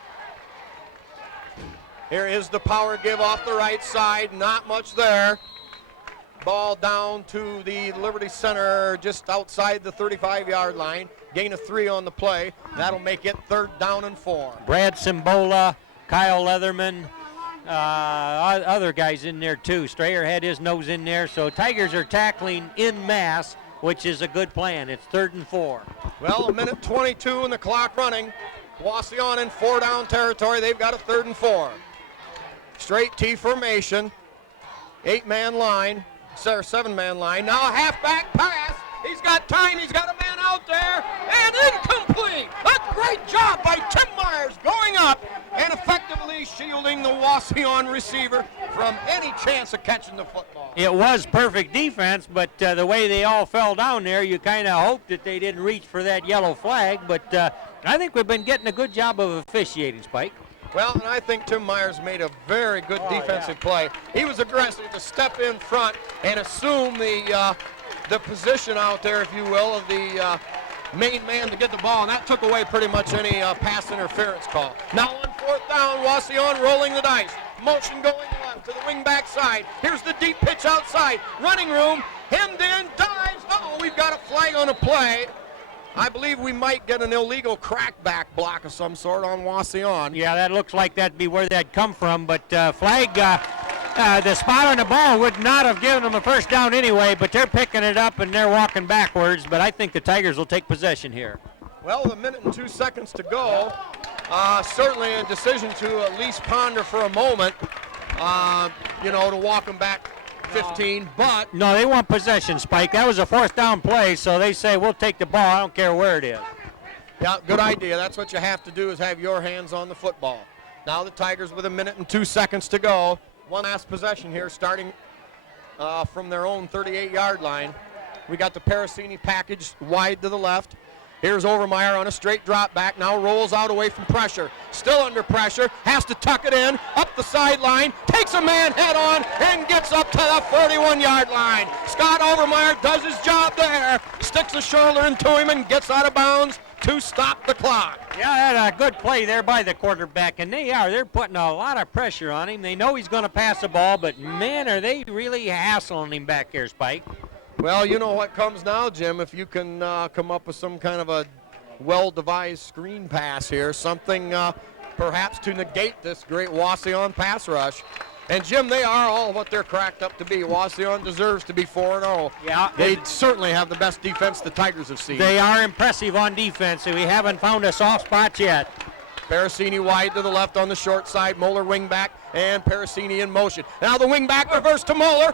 Here is the power give off the right side, not much there. Ball down to the Liberty Center just outside the 35-yard line. Gain of 3 on the play. That'll make it 3rd down and 4. Brad Simbola, Kyle Leatherman, other guys in there too. Strayer had his nose in there, so Tigers are tackling in mass, which is a good plan. It's 3rd and 4. Well, 1:22 and the clock running. Wauseon in 4-down territory. They've got a 3rd and 4. Straight T formation. 8-man line. 7-man line. Now a halfback pass. He's got time. He's got a man out there. And incomplete. A great job by Tim Myers going up and effectively shielding the Wauseon receiver from any chance of catching the football. It was perfect defense, but the way they all fell down there, you kind of hoped that they didn't reach for that yellow flag. But I think we've been getting a good job of officiating, Spike. Well, and I think Tim Myers made a very good defensive play. He was aggressive to step in front and assume the position out there, if you will, of the main man to get the ball, and that took away pretty much any pass interference call. Now on 4th down, Wauseon rolling the dice. Motion going left to the wing back side. Here's the deep pitch outside. Running room, hemmed in, dives. Uh-oh, we've got a flag on a play. I believe we might get an illegal crackback block of some sort on Wauseon. Yeah, that looks like that'd be where that'd come from, but flag, the spot on the ball would not have given them a 1st down anyway, but they're picking it up and they're walking backwards, but I think the Tigers will take possession here. Well, with 1:02 to go, certainly a decision to at least ponder for a moment, to walk them back 15, but... No, they want possession, Spike. That was a 4th down play, so they say, we'll take the ball. I don't care where it is. Yeah, good idea. That's what you have to do, is have your hands on the football. Now the Tigers with 1:02 to go. One last possession here, starting from their own 38-yard line. We got the Parasini package wide to the left. Here's Overmeyer on a straight drop back, now rolls out away from pressure. Still under pressure, has to tuck it in, up the sideline, takes a man head on, and gets up to the 41-yard line. Scott Overmeyer does his job there, sticks a shoulder into him and gets out of bounds to stop the clock. Yeah, that's a good play there by the quarterback, and they're putting a lot of pressure on him. They know he's going to pass the ball, but man, are they really hassling him back here, Spike. Well, you know what comes now, Jim, if you can come up with some kind of a well-devised screen pass here, something perhaps to negate this great Wauseon pass rush. And, Jim, they are all what they're cracked up to be. Wauseon deserves to be 4-0. Yeah. They certainly have the best defense the Tigers have seen. They are impressive on defense, and we haven't found a soft spot yet. Parasini wide to the left on the short side. Moeller wing back, and Parasini in motion. Now the wing back reverse to Moeller.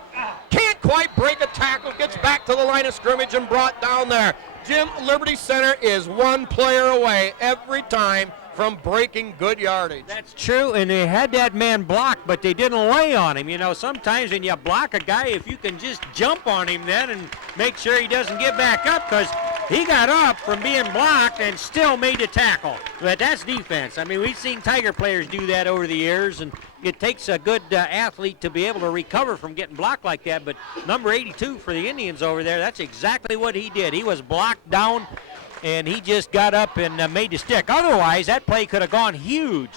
Can't quite break a tackle. Gets back to the line of scrimmage and brought down there. Jim, Liberty Center is one player away every time from breaking good yardage. That's true, and they had that man blocked, but they didn't lay on him. You know, sometimes when you block a guy, if you can just jump on him then and make sure he doesn't get back up, because he got up from being blocked and still made the tackle. But that's defense. I mean, we've seen Tiger players do that over the years, and it takes a good athlete to be able to recover from getting blocked like that. But number 82 for the Indians over there, that's exactly what he did. He was blocked down, and he just got up and made the stick. Otherwise, that play could have gone huge.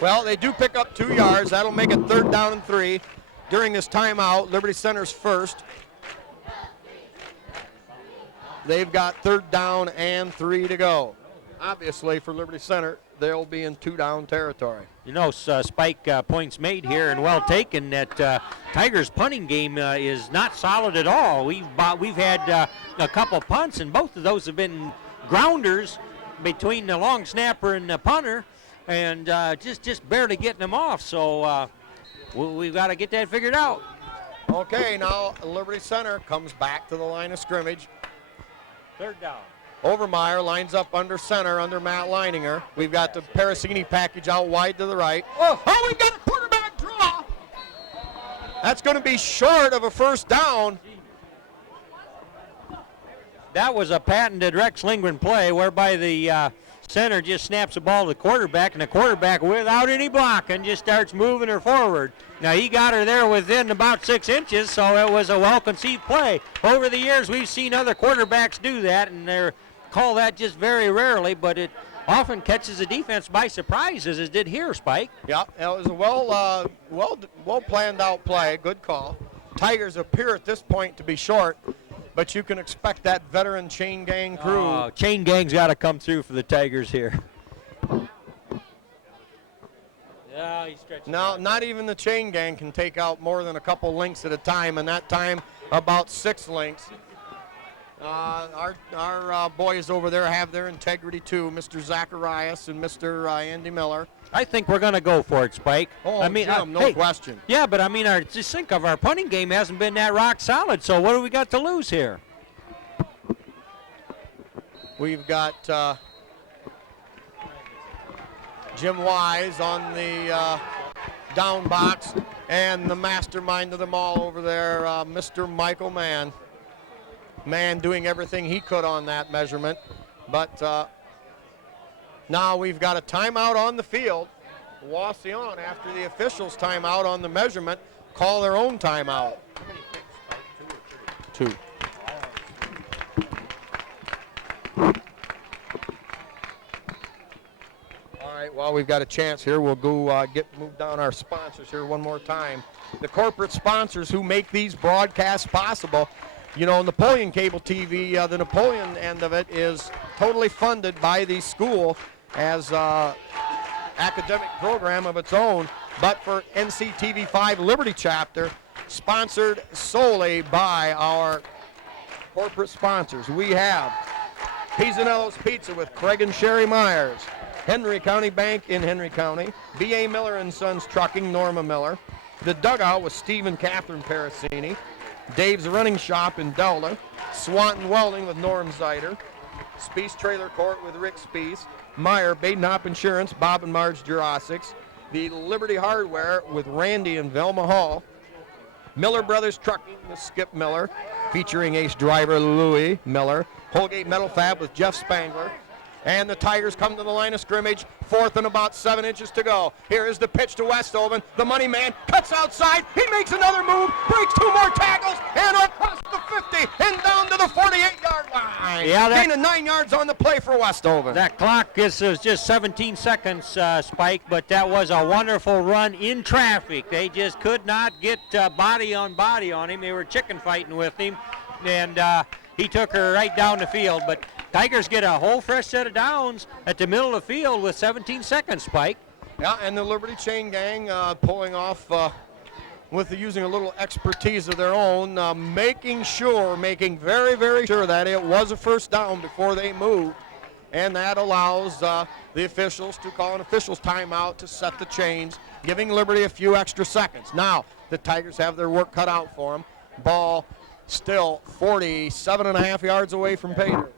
Well, they do pick up 2 yards. That'll make it 3rd down and 3. During this timeout, Liberty Center's first. they've got 3rd down and 3 to go. Obviously, for Liberty Center, they'll be in 2-down territory. You know, Spike, points made here and well taken that Tigers' punting game is not solid at all. We've had a couple punts, and both of those have been grounders between the long snapper and the punter, and just barely getting them off. So we've got to get that figured out. Okay, now Liberty Center comes back to the line of scrimmage. 3rd down. Overmeyer lines up under center under Matt Leininger. We've got the Parasini package out wide to the right. Oh, we've got a quarterback draw. That's going to be short of a 1st down. That was a patented Rex Lindgren play whereby the center just snaps the ball to the quarterback, and the quarterback, without any blocking, just starts moving her forward. Now, he got her there within about 6 inches, so it was a well-conceived play. Over the years, we've seen other quarterbacks do that, and they're call that just very rarely, but it often catches the defense by surprise, as it did here, Spike. Yeah, it was a well planned out play. Good call. Tigers appear at this point to be short, but you can expect that veteran chain gang crew. Chain gang's got to come through for the Tigers here. Yeah, he stretched. Now, not even the chain gang can take out more than a couple links at a time, and that time about 6 links. Our boys over there have their integrity too, Mr. Zacharias and Mr. Andy Miller. I think we're going to go for it, Spike. Oh, I mean, Jim, no question. Yeah, but I mean, just think of our punting game hasn't been that rock solid, so what do we got to lose here? We've got Jim Wise on the down box, and the mastermind of them all over there, Mr. Michael Mann. Mann doing everything he could on that measurement. But now we've got a timeout on the field. Wauseon, after the officials' timeout on the measurement, call their own timeout. 2. All right, well, we've got a chance here. We'll go move down our sponsors here one more time. The corporate sponsors who make these broadcasts possible. You know, Napoleon Cable TV, the Napoleon end of it is totally funded by the school as academic program of its own, but for NCTV5 Liberty Chapter, sponsored solely by our corporate sponsors. We have Pisanello's Pizza with Craig and Sherry Myers, Henry County Bank in Henry County, B.A. Miller & Sons Trucking, Norma Miller, The Dugout with Steve and Catherine Parasini, Dave's Running Shop in Delta, Swanton Welding with Norm Zeider, Speece Trailer Court with Rick Speece, Meyer, Badenhop Insurance, Bob and Marge Jurassics, the Liberty Hardware with Randy and Velma Hall, Miller Brothers Trucking with Skip Miller, featuring ace driver Louie Miller, Holgate Metal Fab with Jeff Spangler, and the Tigers come to the line of scrimmage, 4th and about 7 inches to go. Here is the pitch to Westoven. The money man cuts outside. He makes another move, breaks 2 more tackles, and across the 50 and down to the 48-yard line. Yeah, gain of 9 yards on the play for Westoven. That clock is just 17 seconds, Spike, but that was a wonderful run in traffic. They just could not get body on him. They were chicken fighting with him, and he took her right down the field. But Tigers get a whole fresh set of downs at the middle of the field with 17 seconds, Spike. Yeah, and the Liberty Chain Gang pulling off with using a little expertise of their own, making very, very sure that it was a 1st down before they moved. And that allows the officials to call an officials timeout to set the chains, giving Liberty a few extra seconds. Now, the Tigers have their work cut out for them. Ball still 47.5 yards away from pay dirt.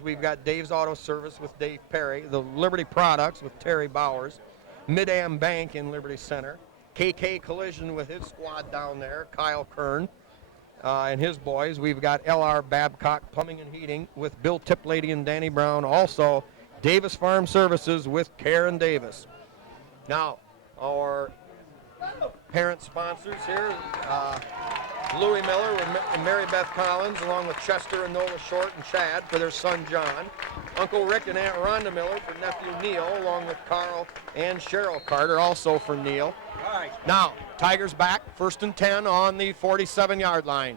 We've got Dave's Auto Service with Dave Perry, the Liberty Products with Terry Bowers, Mid-Am Bank in Liberty Center, KK Collision with his squad down there, Kyle Kern and his boys. We've got LR Babcock Plumbing and Heating with Bill Tiplady and Danny Brown. Also, Davis Farm Services with Karen Davis. Now, our parent sponsors here, Louie Miller and Mary Beth Collins, along with Chester and Nola Short and Chad for their son John. Uncle Rick and Aunt Rhonda Miller for nephew Neil, along with Carl and Cheryl Carter, also for Neil. Now, Tigers back, 1st and 10 on the 47-yard line.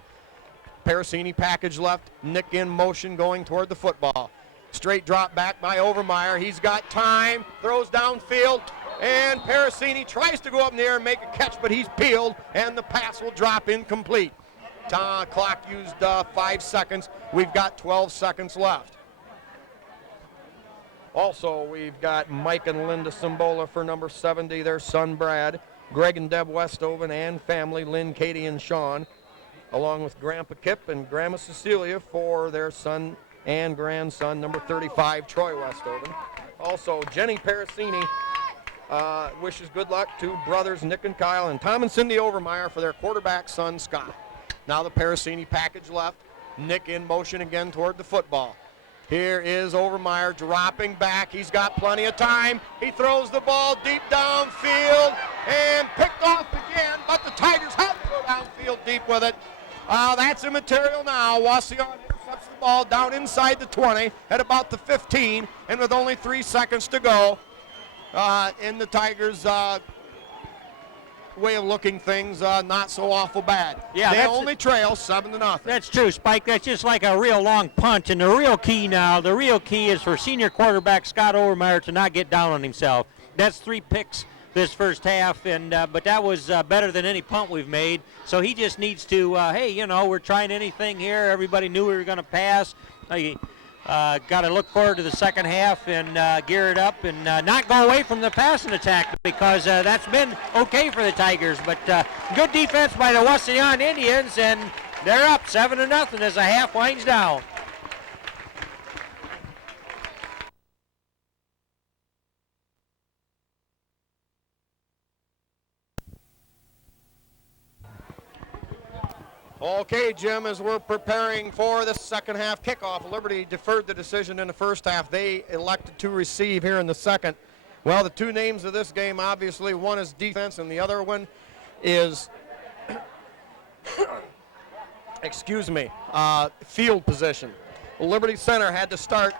Parasini package left. Nick in motion going toward the football. Straight drop back by Overmeyer. He's got time. Throws downfield. And Parasini tries to go up in the air and make a catch, but he's peeled, and the pass will drop incomplete. Clock used 5 seconds. We've got 12 seconds left. Also, we've got Mike and Linda Simbola for number 70, their son Brad. Greg and Deb Westoven and family, Lynn, Katie, and Sean, along with Grandpa Kip and Grandma Cecilia for their son and grandson, number 35, Troy Westoven. Also, Jenny Parasini wishes good luck to brothers Nick and Kyle and Tom and Cindy Overmeyer for their quarterback son, Scott. Now the Parasini package left. Nick in motion again toward the football. Here is Overmeyer dropping back. He's got plenty of time. He throws the ball deep downfield and picked off again, but the Tigers have to go downfield deep with it. That's immaterial now. Wauseon intercepts the ball down inside the 20 at about the 15, and with only 3 seconds to go in the Tigers' way of looking things, not so awful bad. Yeah, they only trail 7-0. That's true, Spike. That's just like a real long punch. And the real key is for senior quarterback Scott Overmeyer to not get down on himself. That's 3 picks this first half, and but that was better than any punt we've made. So he just needs to, hey, we're trying anything here. Everybody knew we were going to pass. Got to look forward to the second half and gear it up and not go away from the passing attack, because that's been okay for the Tigers. But good defense by the Wauseon Indians, and they're up 7-0 as the half winds down. Okay, Jim, as we're preparing for the second half kickoff, Liberty deferred the decision in the first half. They elected to receive here in the second. Well, the 2 names of this game, obviously, one is defense and the other one is, field position. Liberty Center had to start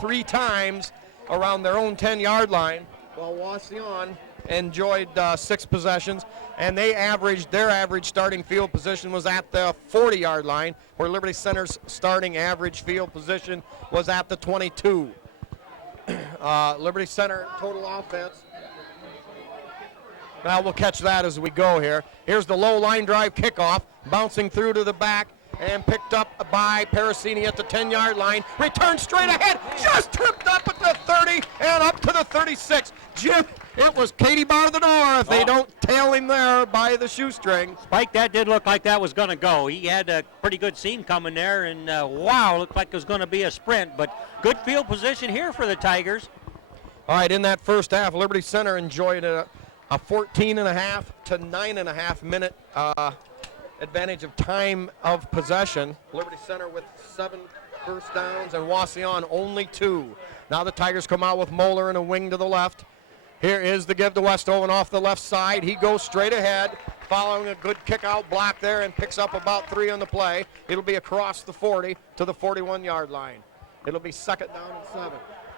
3 times around their own 10-yard line, while Wauseon enjoyed 6 possessions, and their average starting field position was at the 40-yard line, where Liberty Center's starting average field position was at the 22. Liberty Center total offense. Now we'll catch that as we go here. Here's the low line drive kickoff, bouncing through to the back and picked up by Parasini at the 10-yard line. Return straight ahead, just tripped up at the 30 and up to the 36. Jim, it was Katie bar the door if they don't tail him there by the shoestring. Spike, that did look like that was going to go. He had a pretty good seam coming there, and wow, looked like it was going to be a sprint. But good field position here for the Tigers. All right, in that first half, Liberty Center enjoyed a 14.5 to 9.5 minute advantage of time of possession. Liberty Center with 7 first downs and Wauseon only 2. Now the Tigers come out with Moeller in a wing to the left. Here is the give to Westoven off the left side. He goes straight ahead, following a good kick-out block there, and picks up about 3 on the play. It'll be across the 40 to the 41-yard line. It'll be second down and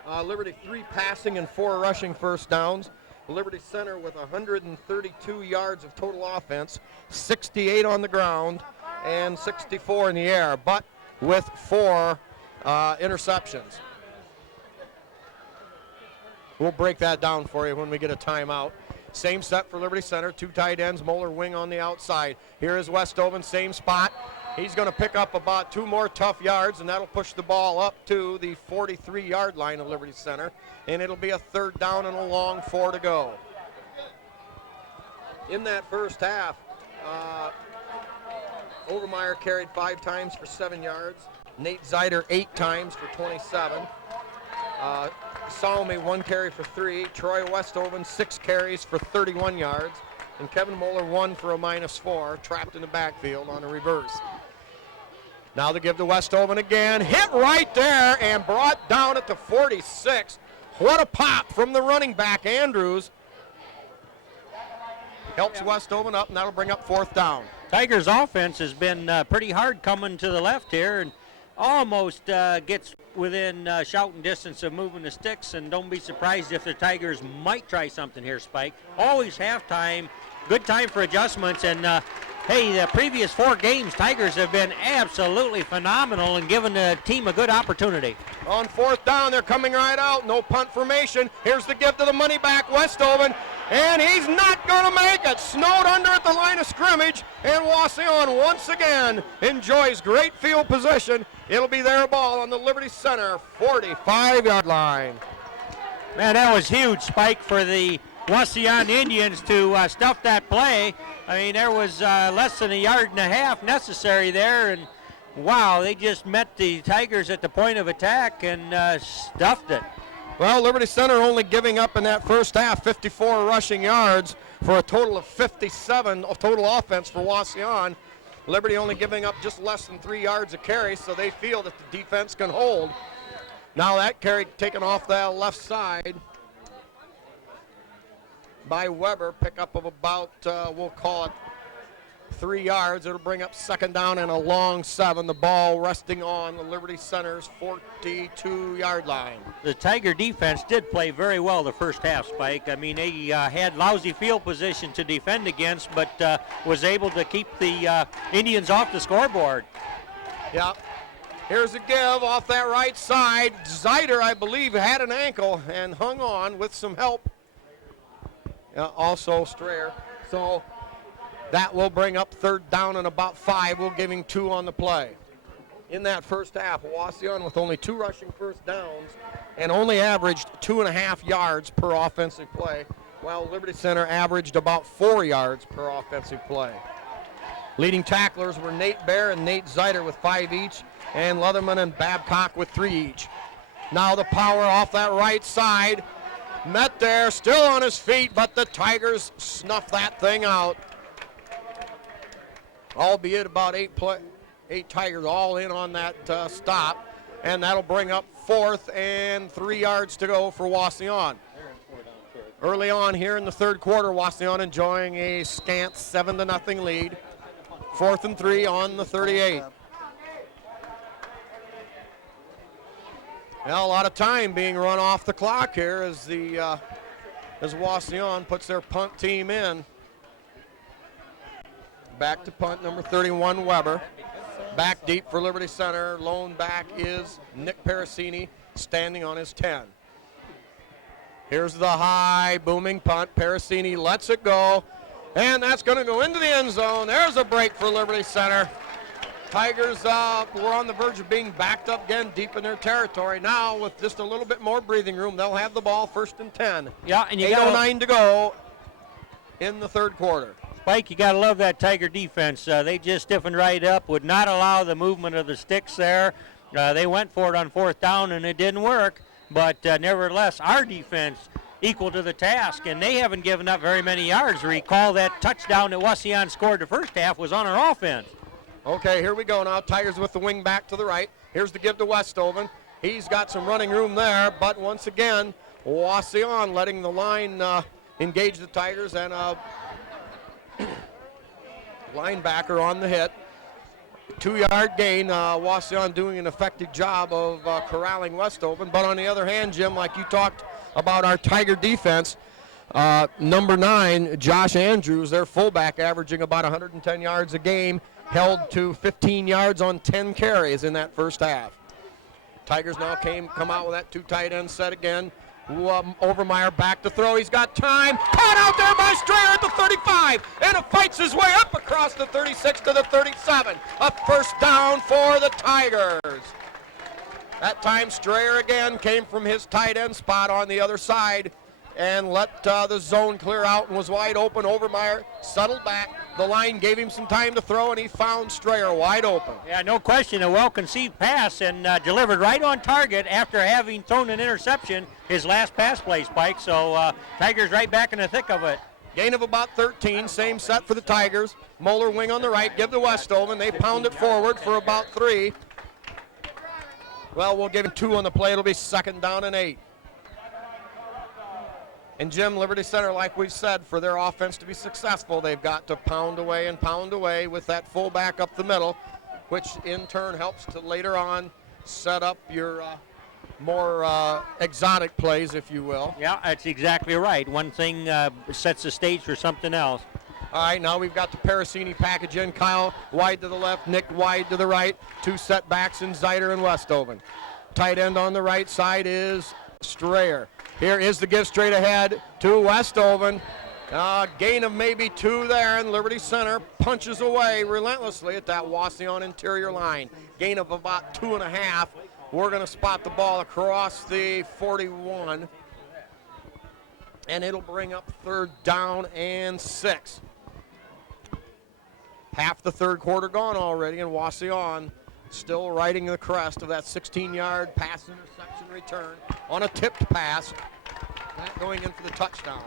7. Liberty 3 passing and 4 rushing first downs. Liberty Center with 132 yards of total offense, 68 on the ground and 64 in the air, but with 4 interceptions. We'll break that down for you when we get a timeout. Same set for Liberty Center, 2 tight ends, Moeller wing on the outside. Here is Westoven, same spot. He's going to pick up about 2 more tough yards, and that'll push the ball up to the 43-yard line of Liberty Center, and it'll be a 3rd down and a long 4 to go. In that first half, Overmeyer carried 5 times for 7 yards. Nate Zeider 8 times for 27. Salome 1 carry for 3. Troy Westoven 6 carries for 31 yards. And Kevin Moeller 1 for a -4, trapped in the backfield on a reverse. Now the give to Westoven again. Hit right there and brought down at the 46. What a pop from the running back, Andrews. Helps Westoven up, and that'll bring up 4th down. Tigers' offense has been pretty hard coming to the left here, and almost gets within shouting distance of moving the sticks, and don't be surprised if the Tigers might try something here, Spike. Always halftime, good time for adjustments, and Hey, the previous 4 games, Tigers have been absolutely phenomenal and given the team a good opportunity. On 4th down, they're coming right out. No punt formation. Here's the give to the money back, Westoven. And he's not going to make it. Snowed under at the line of scrimmage. And Wauseon once again enjoys great field position. It'll be their ball on the Liberty Center 45-yard line. Man, that was huge, Spike, for the Wauseon Indians to stuff that play. I mean, there was less than a yard and a half necessary there, and wow, they just met the Tigers at the point of attack and stuffed it. Well, Liberty Center only giving up in that first half 54 rushing yards for a total of 57 of total offense for Wauseon. Liberty only giving up just less than 3 yards a carry, so they feel that the defense can hold. Now that carry taken off the left side by Weber, pickup of about, we'll call it 3 yards. It'll bring up 2nd down and a long 7. The ball resting on the Liberty Center's 42-yard line. The Tiger defense did play very well the first half, Spike. I mean, they had lousy field position to defend against, but was able to keep the Indians off the scoreboard. Yeah. Here's a give off that right side. Zeider, I believe, had an ankle and hung on with some help. Also Strayer. So that will bring up 3rd down and about 5. We'll give him 2 on the play. In that first half, Wauseon with only 2 rushing first downs and only averaged 2.5 yards per offensive play, while Liberty Center averaged about 4 yards per offensive play. Leading tacklers were Nate Bear and Nate Zeider with 5 each, and Leatherman and Babcock with 3 each. Now the power off that right side. Met there, still on his feet, but the Tigers snuff that thing out. Albeit about 8 Tigers all in on that stop, and that'll bring up 4th and 3 yards to go for Wauseon. Early on here in the 3rd quarter, Wauseon enjoying a scant 7-0 lead. 4th and 3 on the 38. Well, a lot of time being run off the clock here as Wauseon puts their punt team in. Back to punt, number 31, Weber. Back deep for Liberty Center. Lone back is Nick Parasini, standing on his 10. Here's the high, booming punt. Parasini lets it go, and that's going to go into the end zone. There's a break for Liberty Center. Tigers were on the verge of being backed up again deep in their territory. Now, with just a little bit more breathing room, they'll have the ball 1st and 10. Yeah, and you 8:09 to go in the 3rd quarter. Spike, you got to love that Tiger defense. They just stiffened right up, would not allow the movement of the sticks there. They went for it on 4th down, and it didn't work. But nevertheless, our defense equal to the task, and they haven't given up very many yards. Recall that touchdown that Wauseon scored the first half was on our offense. Okay, here we go now. Tigers with the wing back to the right. Here's the give to Westoven. He's got some running room there, but once again, Wauseon letting the line engage the Tigers, and linebacker on the hit. 2-yard gain. Wauseon doing an effective job of corralling Westoven. But on the other hand, Jim, like you talked about our Tiger defense, number 9, Josh Andrews, their fullback, averaging about 110 yards a game, held to 15 yards on 10 carries in that first half. Tigers now come out with that 2 tight end set again. Overmeyer back to throw. He's got time. Caught out there by Strayer at the 35. And it fights his way up across the 36 to the 37. A first down for the Tigers. That time Strayer again came from his tight end spot on the other side and let the zone clear out and was wide open. Overmeyer settled back. The line gave him some time to throw, and he found Strayer wide open. Yeah, no question, a well-conceived pass and delivered right on target after having thrown an interception his last pass play, Spike. So Tigers right back in the thick of it. Gain of about 13, same set for the Tigers. Moeller wing on the right, give to Westoven. They pound it forward for about 3. Well, we'll give him 2 on the play. It'll be 2nd down and 8. And Jim, Liberty Center, like we've said, for their offense to be successful, they've got to pound away with that fullback up the middle, which in turn helps to later on set up your more exotic plays, if you will. Yeah, that's exactly right. One thing sets the stage for something else. All right, now we've got the Parasini package in. Kyle wide to the left, Nick wide to the right. Two setbacks in Zider and Westoven. Tight end on the right side is Strayer. Here is the give straight ahead to Westoven. Gain of maybe 2 there, and Liberty Center punches away relentlessly at that Wauseon interior line. Gain of about 2.5. We're going to spot the ball across the 41, and it'll bring up 3rd down and 6. Half the 3rd quarter gone already, and Wauseon still riding the crest of that 16-yard pass interception return on a tipped pass. That going in for the touchdown.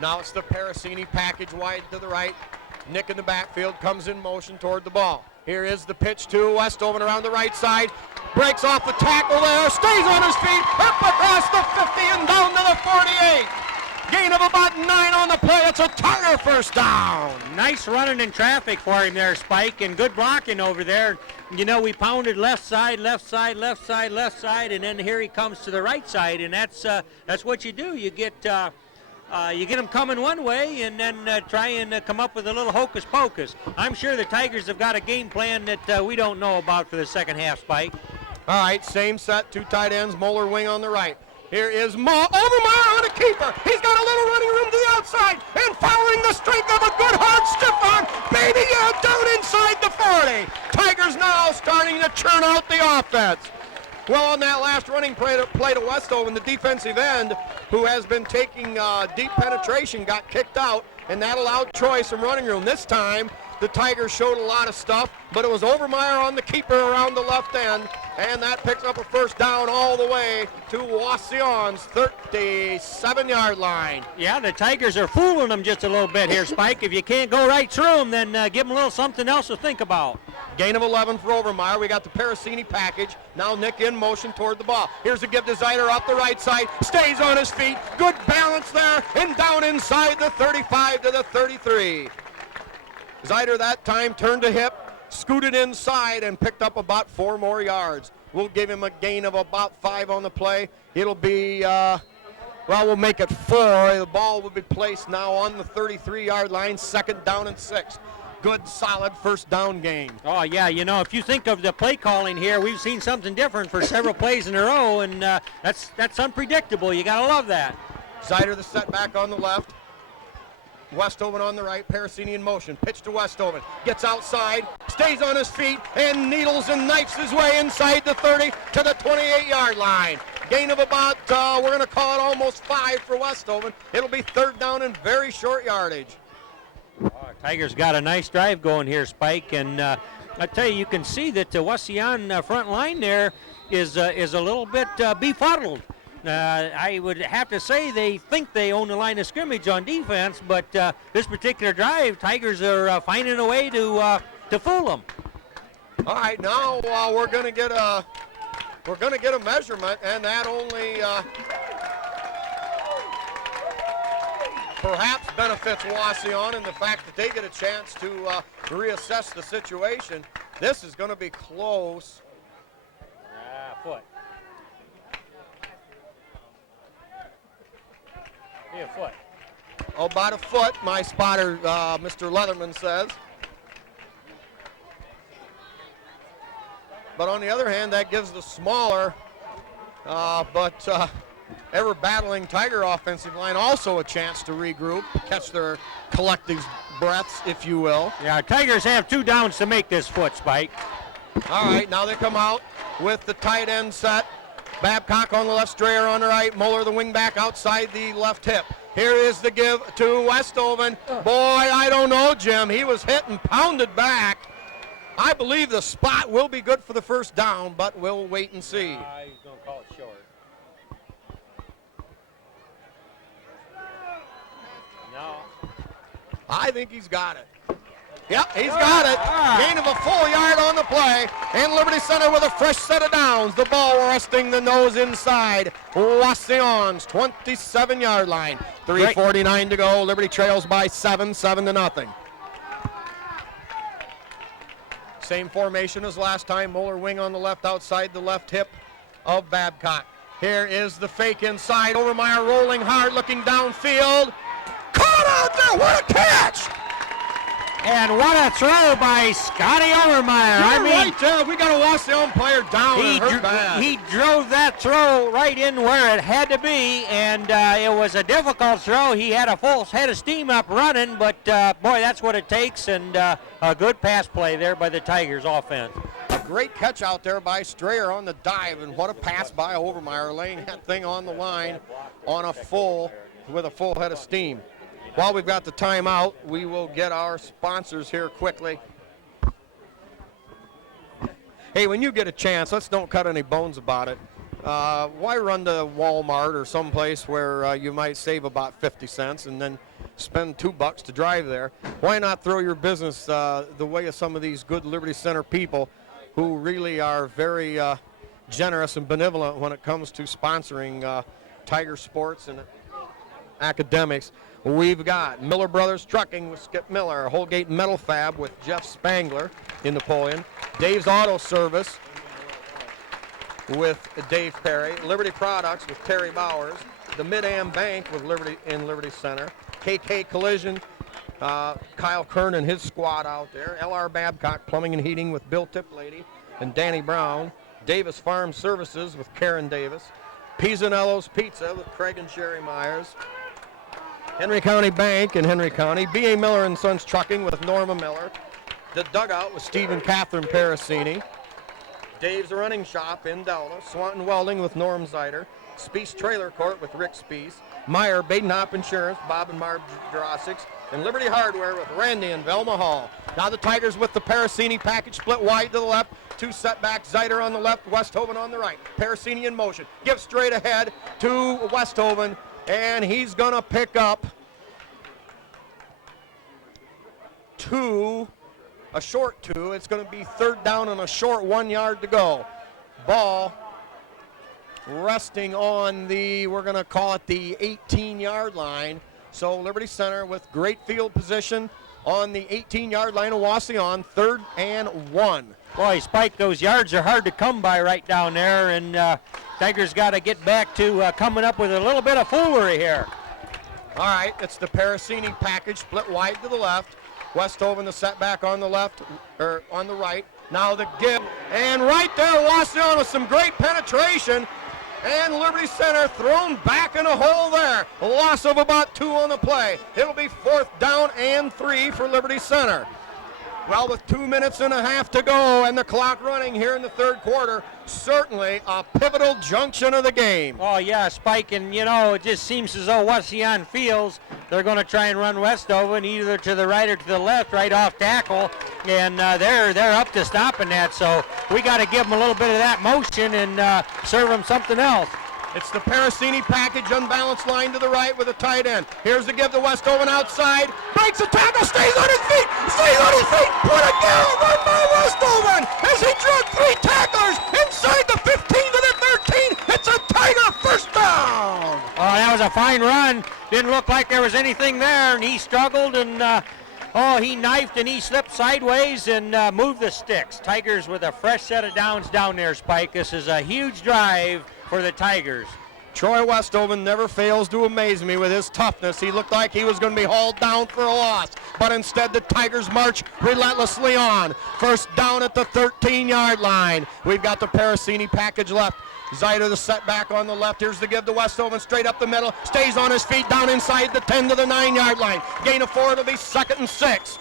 Now it's the Parasini package wide to the right. Nick in the backfield comes in motion toward the ball. Here is the pitch to Westoven around the right side. Breaks off the tackle there, stays on his feet, up across the 50 and down to the 48. Gain of about 9 on the play. It's a Tiger first down. Nice running in traffic for him there, Spike, and good blocking over there. You know, we pounded left side, left side, left side, left side, and then here he comes to the right side, and that's what you do. You get him coming one way, and then try and come up with a little hocus pocus. I'm sure the Tigers have got a game plan that we don't know about for the second half, Spike. All right, same set, 2 tight ends, Moeller wing on the right. Here is Overmeyer on a keeper. He's got a little running room to the outside, and following the strength of a good hard stiff arm, baby, yeah, down inside the 40. Tigers now starting to churn out the offense. Well, on that last running play to Westoven, the defensive end, who has been taking deep penetration, got kicked out, and that allowed Troy some running room. This time, the Tigers showed a lot of stuff, but it was Overmeyer on the keeper around the left end, and that picks up a first down all the way to Wauseon's 37-yard line. Yeah, the Tigers are fooling them just a little bit here, Spike. If you can't go right through them, then give them a little something else to think about. Gain of 11 for Overmeyer. We got the Parasini package. Now Nick in motion toward the ball. Here's a give to Zider off the right side. Stays on his feet. Good balance there, and down inside the 35 to the 33. Zider that time turned to hip, scooted inside, and picked up about 4 more yards. We'll give him a gain of about 5 on the play. It'll be, we'll make it 4. The ball will be placed now on the 33-yard line, 2nd down and 6. Good, solid first down game. Oh, yeah, you know, if you think of the play calling here, we've seen something different for several plays in a row, and that's unpredictable. You got to love that. Zider the setback on the left. Westoven on the right, Parasini in motion. Pitch to Westoven. Gets outside, stays on his feet, and needles and knifes his way inside the 30 to the 28-yard line. Gain of about, we're going to call it almost 5 for Westoven. It'll be 3rd down and very short yardage. Tigers got a nice drive going here, Spike, and I tell you can see that the Wauseon front line there is a little bit befuddled. I would have to say they think they own the line of scrimmage on defense, but this particular drive, Tigers are finding a way to fool them. All right, now we're going to get a measurement, and that only perhaps benefits Wauseon in the fact that they get a chance to reassess the situation. This is going to be close. Foot. A foot. Oh, about a foot, my spotter, Mr. Leatherman says. But on the other hand, that gives the smaller, ever battling Tiger offensive line also a chance to regroup, catch their collective breaths, if you will. Yeah, Tigers have 2 downs to make this foot, Spike. All right, now they come out with the tight end set. Babcock on the left, Strayer on the right, Moeller the wing back outside the left hip. Here is the give to Westoven. Boy, I don't know, Jim. He was hit and pounded back. I believe the spot will be good for the first down, but we'll wait and see. He's going to call it short. No. I think he's got it. Yep, he's got it. Gain of a full yard on the play. And Liberty Center with a fresh set of downs. The ball resting the nose inside Wauseon's 27-yard line. 3:49 to go. Liberty trails by 7-0. Same formation as last time. Moeller wing on the left outside the left hip of Babcock. Here is the fake inside. Overmeyer rolling hard, looking downfield. Caught out there. What a catch! And what a throw by Scotty Overmeyer. We got a Wauseon player down. He drove that throw right in where it had to be, and it was a difficult throw. He had a full head of steam up running, but boy, that's what it takes, and a good pass play there by the Tigers offense. A great catch out there by Strayer on the dive, and what a pass by Overmeyer, laying that thing on the line with a full head of steam. While we've got the timeout, we will get our sponsors here quickly. Hey, when you get a chance, let's don't cut any bones about it. Why run to Walmart or someplace where you might save about 50 cents and then spend $2 to drive there? Why not throw your business the way of some of these good Liberty Center people who really are very generous and benevolent when it comes to sponsoring Tiger sports and academics? We've got Miller Brothers Trucking with Skip Miller, Holgate Metal Fab with Jeff Spangler in Napoleon, Dave's Auto Service with Dave Perry, Liberty Products with Terry Bowers, the Mid-Am Bank with Liberty Center, KK Collision, Kyle Kern and his squad out there, LR Babcock Plumbing and Heating with Bill Tiplady and Danny Brown, Davis Farm Services with Karen Davis, Pisanello's Pizza with Craig and Sherry Myers, Henry County Bank in Henry County, B.A. Miller and Sons Trucking with Norma Miller, The Dugout with Steve and Catherine Parasini, Dave's Running Shop in Delta, Swanton Welding with Norm Zeider, Speece Trailer Court with Rick Speece, Meyer Badenhop Insurance, Bob and Marv Drossix, and Liberty Hardware with Randy and Velma Hall. Now the Tigers with the Parasini package split wide to the left, two setbacks, Zeider on the left, Westhoven on the right. Parasini in motion, gives straight ahead to Westhoven, and he's going to pick up a short two. It's going to be third down and a short 1 yard to go. Ball resting on we're going to call it the 18-yard line. So Liberty Center with great field position on the 18-yard line of Wauseon, 3rd and 1. Boy, Spike, those yards are hard to come by right down there, and Tigers got to get back to coming up with a little bit of foolery here. All right, it's the Parasini package split wide to the left. Westhoven the setback on the left, or on the right. Now the give, and right there, Wauseon with some great penetration, and Liberty Center thrown back in a hole there. A loss of about 2 on the play. It'll be 4th down and 3 for Liberty Center. Well, with 2 minutes and a half to go and the clock running here in the third quarter, certainly a pivotal junction of the game. Oh, yeah, Spike, and, it just seems as though Wauseon feels they're going to try and run Westhoven either to the right or to the left, right off tackle, and they're up to stopping that, so we got to give them a little bit of that motion and serve them something else. It's the Parasini package, unbalanced line to the right with a tight end. Here's the give to Westhoven outside. Breaks a tackle, stays on his feet. What a down run by Westhoven as he drug 3 tacklers inside the 15 to the 13. It's a Tiger first down. Oh, that was a fine run. Didn't look like there was anything there, and he struggled, and he knifed and he slipped sideways and moved the sticks. Tigers with a fresh set of downs down there, Spike. This is a huge drive for the Tigers. Troy Westhoven never fails to amaze me with his toughness. He looked like he was going to be hauled down for a loss, but instead the Tigers march relentlessly on. First down at the 13-yard line. We've got the Parasini package left. Zeider the setback on the left. Here's the give to Westhoven, straight up the middle. Stays on his feet down inside the 10 to the 9-yard line. Gain of 4, it'll be 2nd and 6.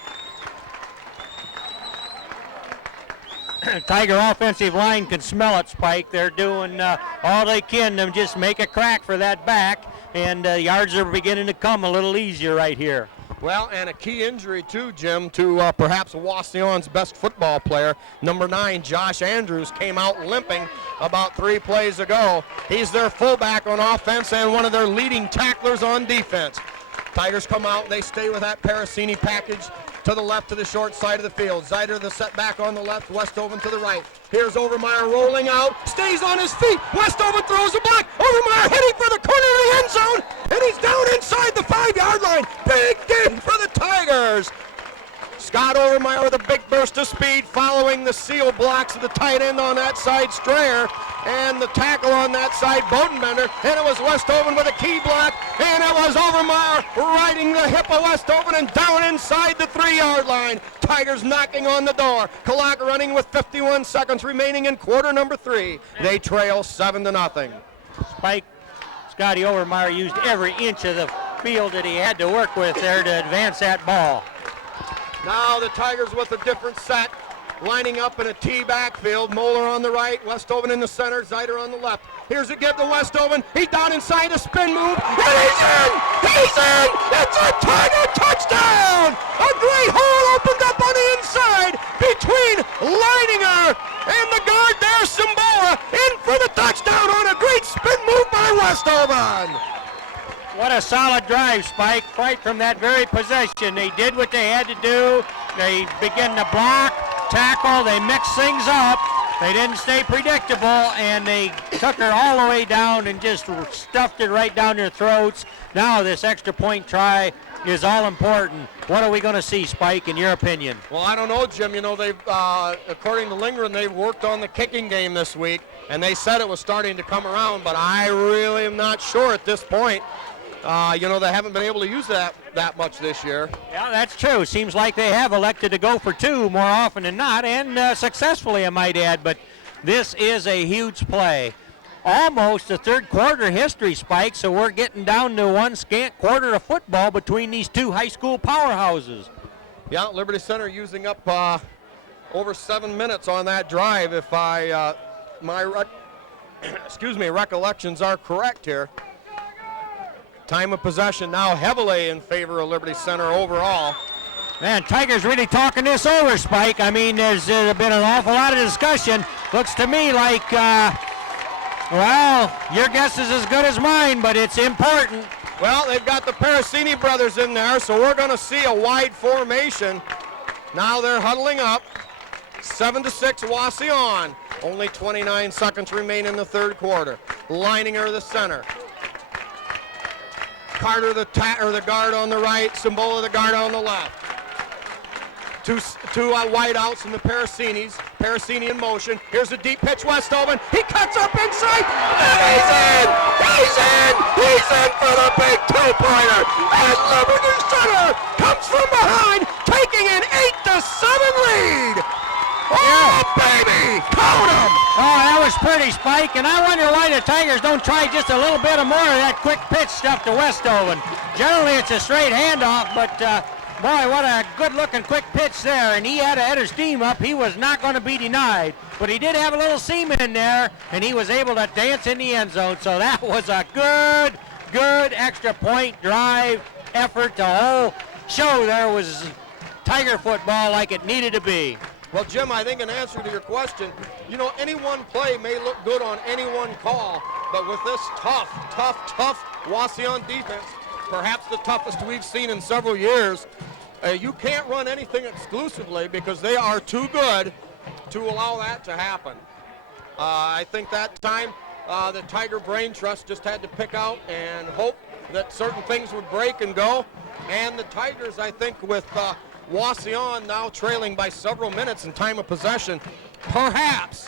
Tiger offensive line can smell it, Spike. They're doing all they can to just make a crack for that back, and yards are beginning to come a little easier right here. Well, and a key injury too, Jim, to perhaps Wauseon's best football player, number 9, Josh Andrews, came out limping about 3 plays ago. He's their fullback on offense and one of their leading tacklers on defense. Tigers come out, they stay with that Parasini package to the left to the short side of the field. Zeider the setback on the left, Westhoven to the right. Here's Overmeyer rolling out, stays on his feet. Westhoven throws a block. Overmeyer heading for the corner of the end zone, and he's down inside the 5-yard line. Big game for the Tigers. Scott Overmeyer with a big burst of speed following the seal blocks of the tight end on that side, Strayer, and the tackle on that side, Bodenbender, and it was Westhoven with a key block, and it was Overmeyer riding the hip of Westhoven and down inside the 3-yard line. Tigers knocking on the door. Kalaka running with 51 seconds remaining in quarter number 3. They trail 7-0. Spike, Scotty Overmeyer used every inch of the field that he had to work with there to advance that ball. Now the Tigers with a different set, lining up in a T backfield. Moeller on the right, Westhoven in the center, Zeider on the left. Here's a give to Westhoven. He's down inside a spin move, and he's in! He's in! It's a Tiger touchdown! A great hole opened up on the inside between Leininger and the guard there, Simbola, in for the touchdown on a great spin move by Westhoven. What a solid drive, Spike, right from that very possession. They did what they had to do. They began to block, tackle, they mixed things up. They didn't stay predictable, and they took her all the way down and just stuffed it right down their throats. Now this extra point try is all important. What are we going to see, Spike, in your opinion? Well, I don't know, Jim. You know, they've, according to Lindgren, they've worked on the kicking game this week, and they said it was starting to come around, but I really am not sure at this point. You know, they haven't been able to use that much this year. Yeah, that's true. Seems like they have elected to go for 2 more often than not, and successfully, I might add. But this is a huge play. Almost a third quarter history, Spike, so we're getting down to one scant quarter of football between these two high school powerhouses. Yeah, Liberty Center using up over 7 minutes on that drive, if my recollections are correct here. Time of possession now heavily in favor of Liberty Center overall. Man, Tigers really talking this over, Spike. I mean, there's been an awful lot of discussion. Looks to me like, well, your guess is as good as mine, but it's important. Well, they've got the Parasini brothers in there, so we're going to see a wide formation. Now they're huddling up. 7-6 Wauseon. Only 29 seconds remain in the third quarter. Leininger the center. Carter the guard on the right, Simbola the guard on the left. Two wideouts in the Parasinis. Parasini in motion. Here's a deep pitch, Westhoven. He cuts up inside, and he's in! He's in! He's in for the big 2-pointer! And Liberty Center comes from behind, taking an 8-7 lead! Oh, baby! Count 'em! Oh, that was pretty, Spike, and I wonder why the Tigers don't try just a little bit more of that quick pitch stuff to Westhoven. Generally, it's a straight handoff, but boy, what a good-looking quick pitch there, and he had his steam up. He was not going to be denied, but he did have a little seam in there, and he was able to dance in the end zone, so that was a good extra point drive effort. The whole show there was Tiger football like it needed to be. Well, Jim, I think in answer to your question, you know, any one play may look good on any one call, but with this tough Wauseon defense, perhaps the toughest we've seen in several years, you can't run anything exclusively because they are too good to allow that to happen. I think that time the Tiger Brain Trust just had to pick out and hope that certain things would break and go, and the Tigers, I think, with Wauseon now trailing by several minutes in time of possession, perhaps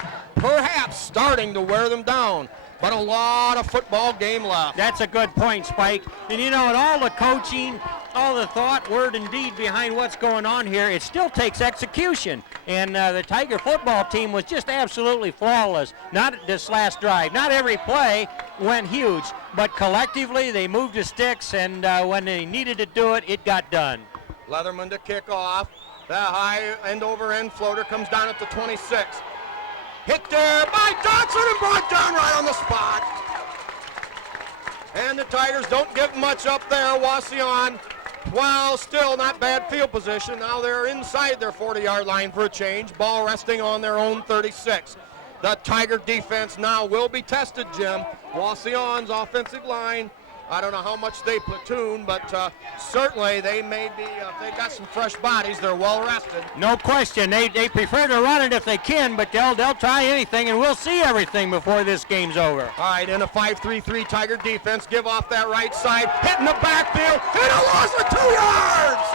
starting to wear them down. But a lot of football game left. That's a good point, Spike. And you know, and all the coaching, all the thought, word, and deed behind what's going on here, it still takes execution. And the Tiger football team was just absolutely flawless. Not this last drive. Not every play went huge, but collectively they moved the sticks, and when they needed to do it, it got done. Leatherman to kick off. The high end-over-end floater comes down at the 26. Hit there by Johnson and brought down right on the spot. And the Tigers don't give much up there. Wauseon, well, still not bad field position. Now they're inside their 40-yard line for a change. Ball resting on their own 36. The Tiger defense now will be tested, Jim. Wauseon's offensive line, I don't know how much they platoon, but certainly they may be, if they've got some fresh bodies, they're well rested. No question. They prefer to run it if they can, but they'll try anything, and we'll see everything before this game's over. All right, in a 5-3-3 Tiger defense, give off that right side, hitting the backfield, and a loss of 2 yards!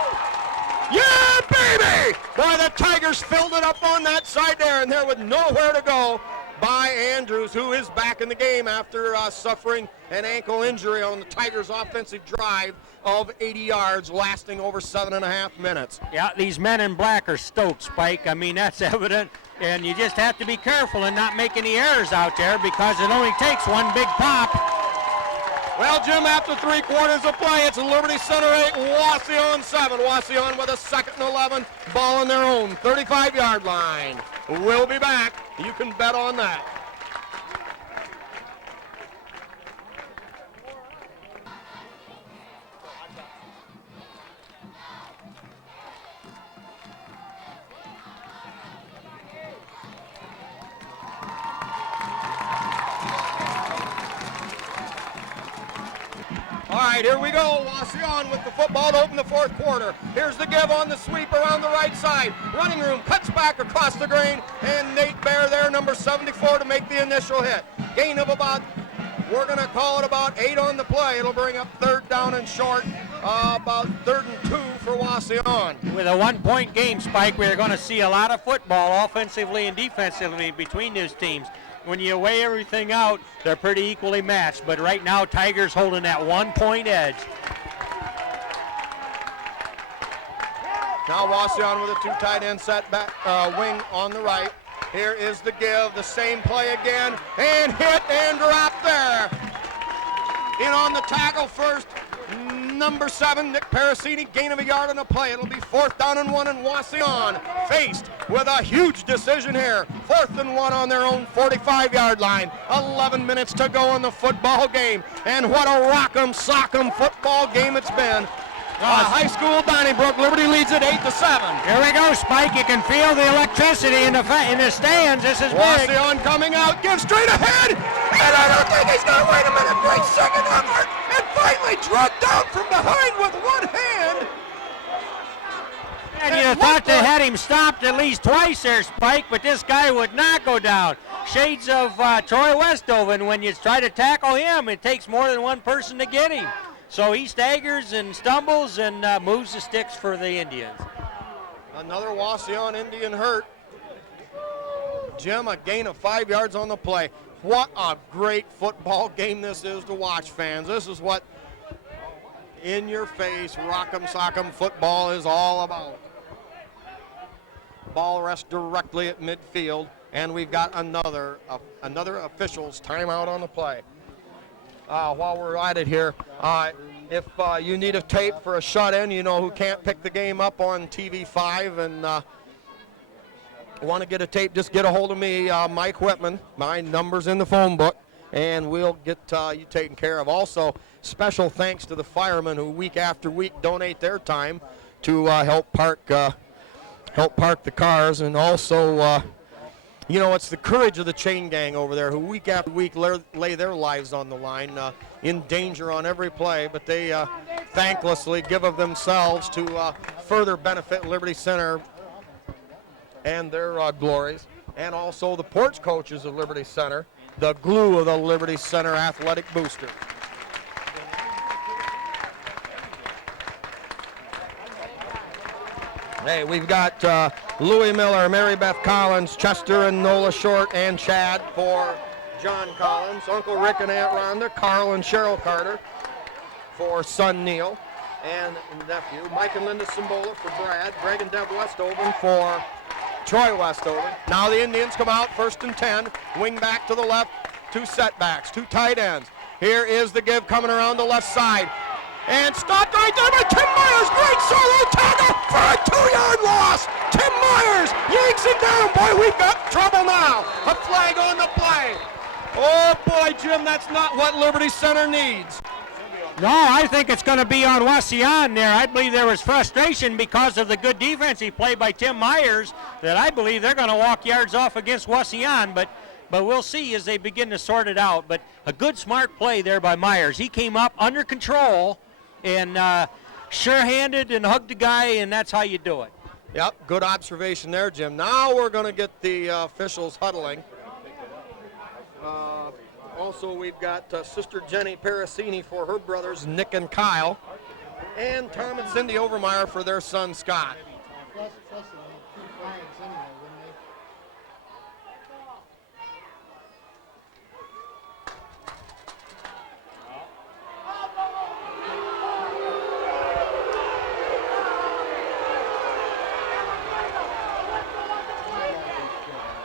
Yeah, baby! play. Boy, the Tigers filled it up on that side there, and there was nowhere to go by Andrews, who is back in the game after suffering an ankle injury on the Tigers' offensive drive of 80 yards lasting over 7.5 minutes. Yeah, these men in black are stoked, Spike. I mean, that's evident. And you just have to be careful and not make any errors out there because it only takes one big pop. Well, Jim, after 3 quarters of play, it's Liberty Center 8, Wauseon 7. Wauseon with a 2nd and 11, ball on their own 35-yard line. We'll be back. You can bet on that. All right, here we go. Wauseon with the football to open the 4th quarter. Here's the give on the sweep around the right side. Running room cuts back across the grain, and Nate Bear there, number 74, to make the initial hit. Gain of about, we're going to call it about 8 on the play. It'll bring up 3rd down and short, about 3rd and 2 for Wauseon. With a 1-point game, Spike, we're going to see a lot of football offensively and defensively between these teams. When you weigh everything out, they're pretty equally matched. But right now, Tigers holding that 1-point edge. Now Wauseon with a 2 tight end set back wing on the right. Here is the give, the same play again, and hit and drop there. In on the tackle first, number 7, Nick Parasini, gain of a yard on the play. It'll be 4th down and 1, and Wauseon faced with a huge decision here. 4th and 1 on their own 45-yard line. 11 minutes to go in the football game, and what a rock'em sock'em football game it's been. High school Donnybrook, Liberty leads it 8-7. Here we go, Spike. You can feel the electricity in the stands. This is big. Wauseon coming out, gives straight ahead, and I don't think he's going to wait a minute. Great second effort, and finally drugged down from behind with one hand. And you'd have thought they had him stopped at least twice there, Spike, but this guy would not go down. Shades of Troy Westoven. When you try to tackle him, it takes more than one person to get him. So he staggers and stumbles and moves the sticks for the Indians. Another Wauseon Indian hurt. Jim, a gain of 5 yards on the play. What a great football game this is to watch, fans. This is what in-your-face, rock'em sock'em football is all about. Ball rests directly at midfield, and we've got another official's timeout on the play. While we're at it here, if you need a tape for a shut-in, you know who can't pick the game up on TV5 and want to get a tape, just get a hold of me, Mike Whitman. My number's in the phone book, and we'll get you taken care of. Also, special thanks to the firemen who week after week donate their time to help park the cars, and also you know, it's the courage of the chain gang over there who week after week lay their lives on the line, in danger on every play, but they thanklessly give of themselves to further benefit Liberty Center and their glories, and also the porch coaches of Liberty Center, the glue of the Liberty Center athletic booster. Hey, we've got Louis Miller, Mary Beth Collins, Chester and Nola Short, and Chad for John Collins, Uncle Rick and Aunt Rhonda, Carl and Cheryl Carter for son Neil and nephew, Mike and Linda Simbola for Brad, Greg and Deb Westoven for Troy Westoven. Now the Indians come out 1st and 10, wing back to the left, 2 setbacks, 2 tight ends. Here is the give coming around the left side. And stopped right there by Tim Myers. Great solo tackle for a 2-yard loss. Tim Myers yanks it down. Boy, we've got trouble now. A flag on the play. Oh, boy, Jim, that's not what Liberty Center needs. No, I think it's going to be on Wauseon there. I believe there was frustration because of the good defensive play by Tim Myers that I believe they're going to walk yards off against Wauseon, but we'll see as they begin to sort it out. But a good, smart play there by Myers. He came up under control and sure-handed and hugged the guy, and that's how you do it. Yep, good observation there, Jim. Now we're going to get the officials huddling. Also, we've got Sister Jenny Parasini for her brothers, Nick and Kyle, and Tom and Cindy Overmeyer for their son, Scott. plus it on 2 flags anyway, wouldn't they?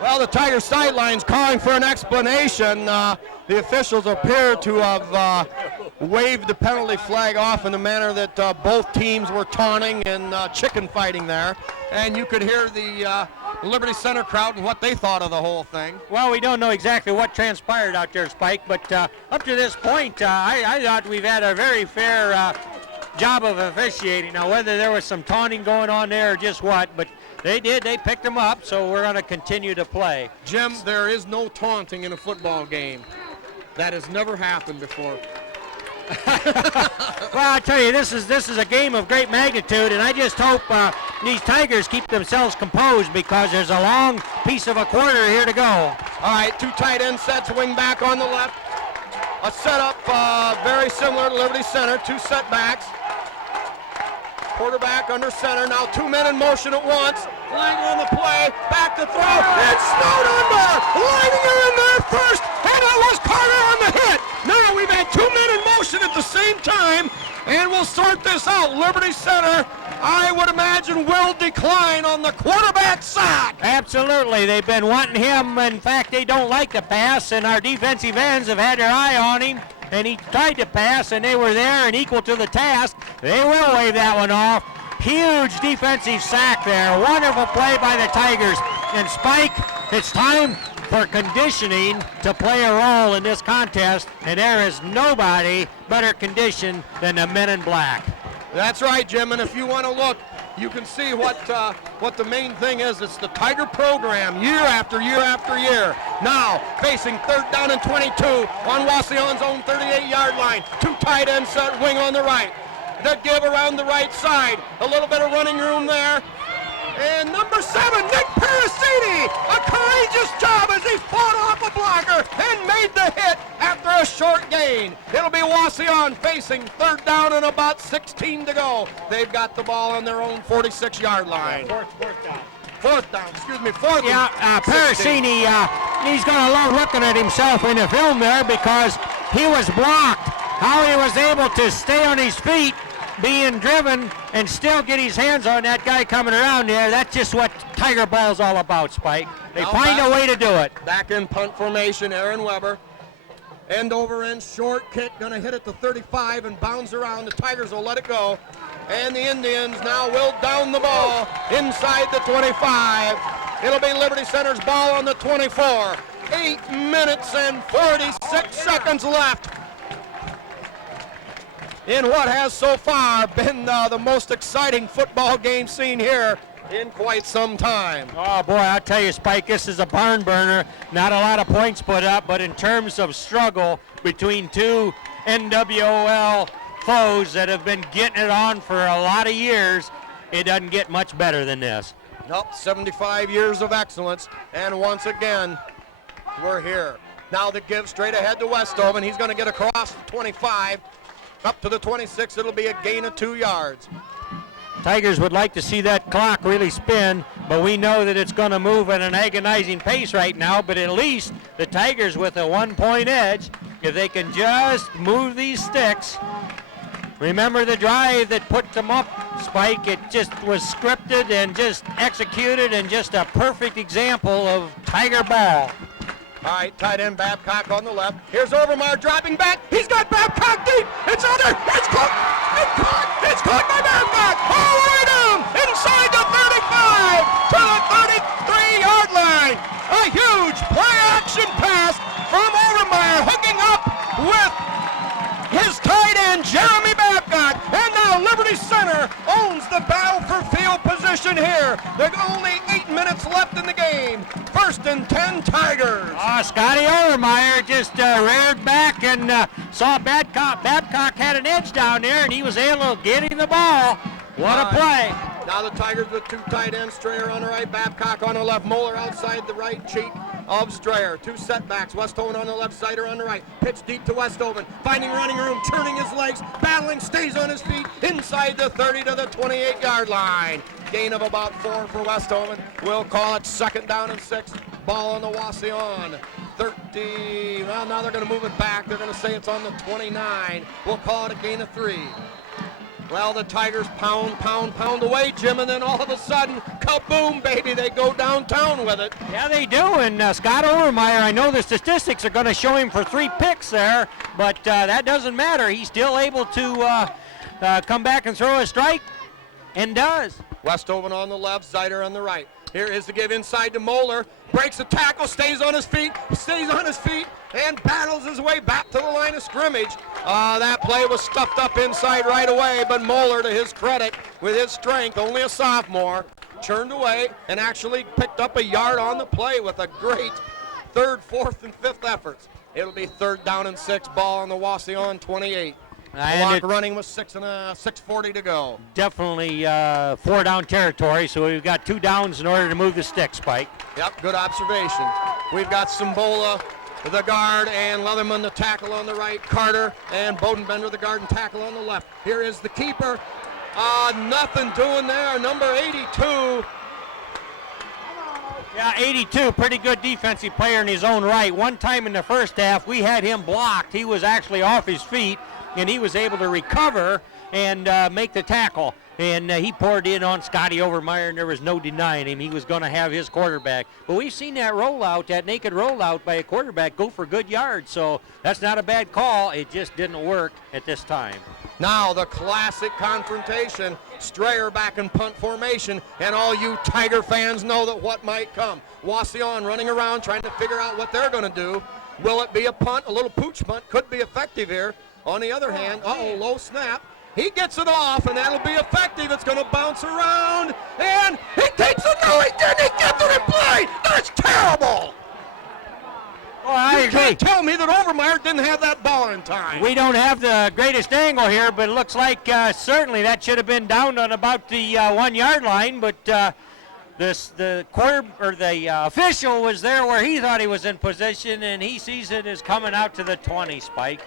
Well, the Tigers sidelines calling for an explanation. The officials appear to have waved the penalty flag off in the manner that both teams were taunting and chicken fighting there. And you could hear the Liberty Center crowd and what they thought of the whole thing. Well, we don't know exactly what transpired out there, Spike, but up to this point, I thought we've had a very fair job of officiating. Now, whether there was some taunting going on there or just what, but they picked them up, so we're going to continue to play. Jim, there is no taunting in a football game. That has never happened before. Well, I tell you, this is a game of great magnitude, and I just hope these Tigers keep themselves composed because there's a long piece of a quarter here to go. All right, 2 tight end sets, wing back on the left. A setup very similar to Liberty Center, 2 setbacks. Quarterback under center, now 2 men in motion at once. Langer on the play, back to throw. It's snowed under. Langer in there first, and it was Carter on the hit. Now we've had 2 men in motion at the same time, and we'll sort this out. Liberty Center, I would imagine, will decline on the quarterback sack. Absolutely, they've been wanting him. In fact, they don't like the pass, and our defensive ends have had their eye on him. And he tried to pass, and they were there and equal to the task. They will wave that one off. Huge defensive sack there. Wonderful play by the Tigers. And Spike, it's time for conditioning to play a role in this contest, and there is nobody better conditioned than the men in black. That's right, Jim, and if you want to look, you can see what the main thing is. It's the Tiger program year after year after year. Now, facing 3rd down and 22 on Wauseon's own 38-yard line. 2 tight ends set, wing on the right. The give around the right side. A little bit of running room there. And number 7, Nick Parasini, a courageous job as he fought off a blocker and made the hit after a short gain. It'll be Wauseon facing 3rd down and about 16 to go. They've got the ball on their own 46-yard line. Fourth down, Yeah, Parasini, he's going to love looking at himself in the film there because he was blocked. How he was able to stay on his feet being driven and still get his hands on that guy coming around there, that's just what Tiger ball's all about, Spike. They Now find a way to do it. Back in punt formation, Aaron Weber. End over end, short kick, gonna hit at the 35 and bounce around. The Tigers will let it go. And the Indians now will down the ball inside the 25. It'll be Liberty Center's ball on the 24. 8 minutes and 46 seconds left in what has so far been the most exciting football game seen here in quite some time. Oh boy, I'll tell you, Spike, this is a barn burner. Not a lot of points put up, but in terms of struggle between 2 NWOL foes that have been getting it on for a lot of years, it doesn't get much better than this. Nope, 75 years of excellence, and once again, we're here. Now the give straight ahead to Westoven. He's going to get across the 25. Up to the 26, it'll be a gain of 2 yards. Tigers would like to see that clock really spin, but we know that it's going to move at an agonizing pace right now, but at least the Tigers with a 1-point edge, if they can just move these sticks. Remember the drive that put them up, Spike? It just was scripted and just executed and just a perfect example of Tiger ball. All right, tight end Babcock on the left. Here's Overmar dropping back. He's got Babcock deep. It's under. It's caught. It's caught. It's caught by Babcock. All the way down inside the 35 to the 33-yard line. A huge play-action pass from Overmar, hooking up with his tight end Jeremy Babcock. And now Liberty Center owns the battle for field position here. There's only 8 minutes left in the game. 1st and 10 Tigers. Oh, Scotty Overmeyer just reared back and saw Babcock had an edge down there, and he was able to get him the ball. What a play. Now the Tigers with 2 tight ends, Strayer on the right, Babcock on the left, Moeller outside the right cheek of Strayer. 2 setbacks. Wauseon on the left side or on the right. Pitch deep to Wauseon. Finding running room, turning his legs, battling, stays on his feet inside the 30 to the 28-yard line. Gain of about 4 for Wauseon. We'll call it 2nd down and 6. Ball on the Wauseon. 30. Well, now they're going to move it back. They're going to say it's on the 29. We'll call it a gain of 3. Well, the Tigers pound away, Jim, and then all of a sudden, kaboom, baby, they go downtown with it. Yeah, they do, and Scott Overmeyer, I know the statistics are going to show him for 3 picks there, but that doesn't matter. He's still able to come back and throw a strike, and does. Wauseon on the left, Zeider on the right. Here is the give inside to Moeller. Breaks a tackle, stays on his feet, and battles his way back to the line of scrimmage. That play was stuffed up inside right away, but Moeller, to his credit, with his strength, only a sophomore, churned away and actually picked up a yard on the play with a great 3rd, 4th, and 5th efforts. It'll be 3rd down and 6, ball on the Wauseon 28. Clock running with 6:40 to go. Definitely 4-down territory, so we've got 2 downs in order to move the stick, Spike. Yep, good observation. We've got Simbola, the guard, and Leatherman, the tackle on the right. Carter and Bodenbender, the guard and tackle on the left. Here is the keeper. Nothing doing there. Number 82. Yeah, 82, pretty good defensive player in his own right. One time in the first half, we had him blocked. He was actually off his feet, and he was able to recover and make the tackle. And he poured in on Scotty Overmeyer, and there was no denying him. He was going to have his quarterback. But we've seen that rollout, that naked rollout by a quarterback, go for good yards. So that's not a bad call. It just didn't work at this time. Now the classic confrontation. Strayer back in punt formation, and all you Tiger fans know that what might come. Wauseon running around trying to figure out what they're going to do. Will it be a punt? A little pooch punt could be effective here. On the other hand, low snap. He gets it off, and that'll be effective. It's going to bounce around, and he takes it. No, he didn't. He gets it in play. That's terrible. Well, I you agree. can't tell me that Overmeyer didn't have that ball in time. We don't have the greatest angle here, but it looks like certainly that should have been down on about the 1-yard line. But the official was there where he thought he was in position, and he sees it as coming out to the 20, Spike.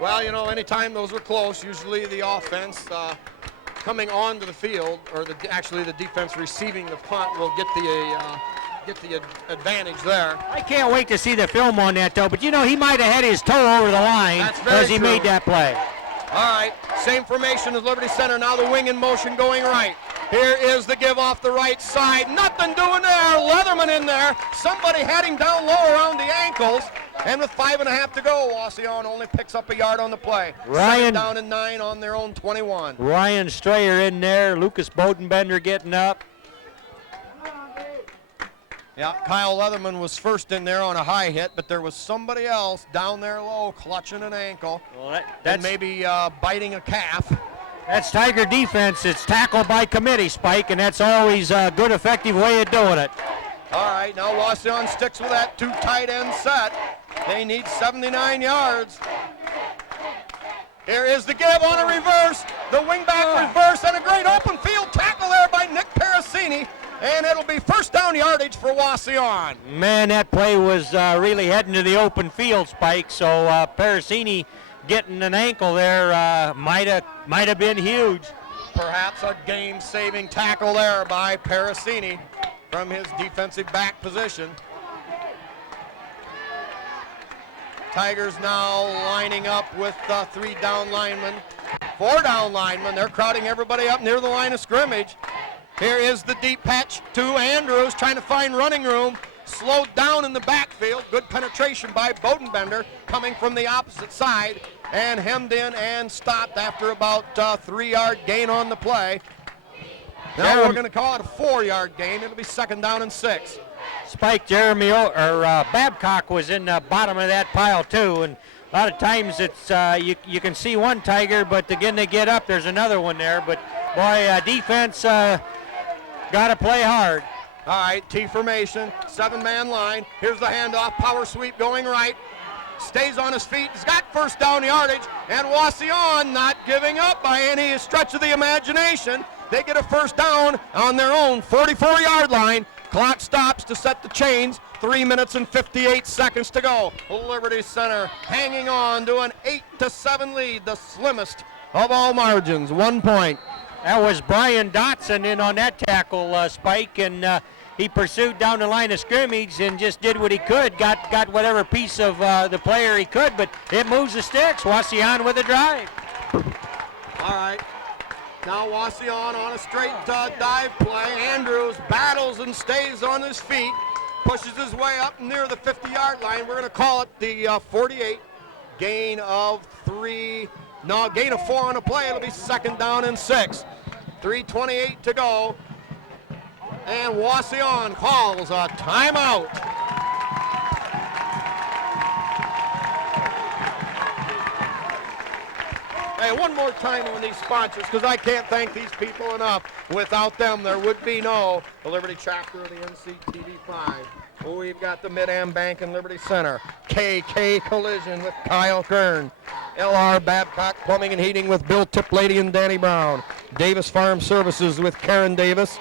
Well, you know, anytime those are close, usually the offense coming onto the field, or actually the defense receiving the punt, will get the advantage there. I can't wait to see the film on that, though. But, you know, he might have had his toe over the line as he made that play. All right, same formation as Liberty Center. Now the wing in motion going right. Here is the give off the right side. Nothing doing there. Leatherman in there. Somebody had him down low around the ankles. And with 5.5 to go, Wauseon only picks up a yard on the play. Ryan 7 down and 9 on their own 21. Ryan Strayer in there. Lucas Bodenbender getting up. Yeah, Kyle Leatherman was first in there on a high hit, but there was somebody else down there low clutching an ankle. Well, and maybe biting a calf. That's Tiger defense. It's tackle by committee, Spike, and that's always a good, effective way of doing it. All right, now Wauseon sticks with that 2 tight end set. They need 79 yards. Here is the give on a reverse. The wingback reverse and a great open field tackle there by Nick Parasini. And it'll be 1st down yardage for Wauseon. Man, that play was really heading to the open field, Spike. So Parasini getting an ankle there might have been huge. Perhaps a game-saving tackle there by Parasini from his defensive back position. Tigers now lining up with 3 down linemen, 4 down linemen. They're crowding everybody up near the line of scrimmage. Here is the deep patch to Andrews, trying to find running room. Slowed down in the backfield. Good penetration by Bodenbender coming from the opposite side, and hemmed in and stopped after about 3-yard gain on the play. Now we're going to call it a 4-yard gain. It'll be 2nd down and 6. Spike Babcock was in the bottom of that pile too, and a lot of times it's you can see one Tiger, but again they get up, there's another one there. But boy, defense got to play hard. All right, T formation, 7-man line. Here's the handoff, power sweep going right. Stays on his feet, he's got 1st down yardage, and Wauseon not giving up by any stretch of the imagination. They get a 1st down on their own 44-yard line. Clock stops to set the chains. 3 minutes and 58 seconds to go. Liberty Center hanging on to an 8-7 lead, the slimmest of all margins, 1 point. That was Brian Dotson in on that tackle, Spike, and he pursued down the line of scrimmage and just did what he could, got whatever piece of the player he could, but it moves the sticks. Wauseon with a drive. All right. Now Wauseon on a straight dive play. Andrews battles and stays on his feet, pushes his way up near the 50-yard line. We're going to call it the 48. Gain of 4 on the play. It'll be 2nd down and 6. 3:28 to go. And Wauseon calls a timeout. Hey, one more time on these sponsors, because I can't thank these people enough. Without them, there would be no the Liberty chapter of the NCTV5. We've got the Mid-Am Bank and Liberty Center. KK Collision with Kyle Kern. LR Babcock Plumbing and Heating with Bill Tiplady and Danny Brown. Davis Farm Services with Karen Davis.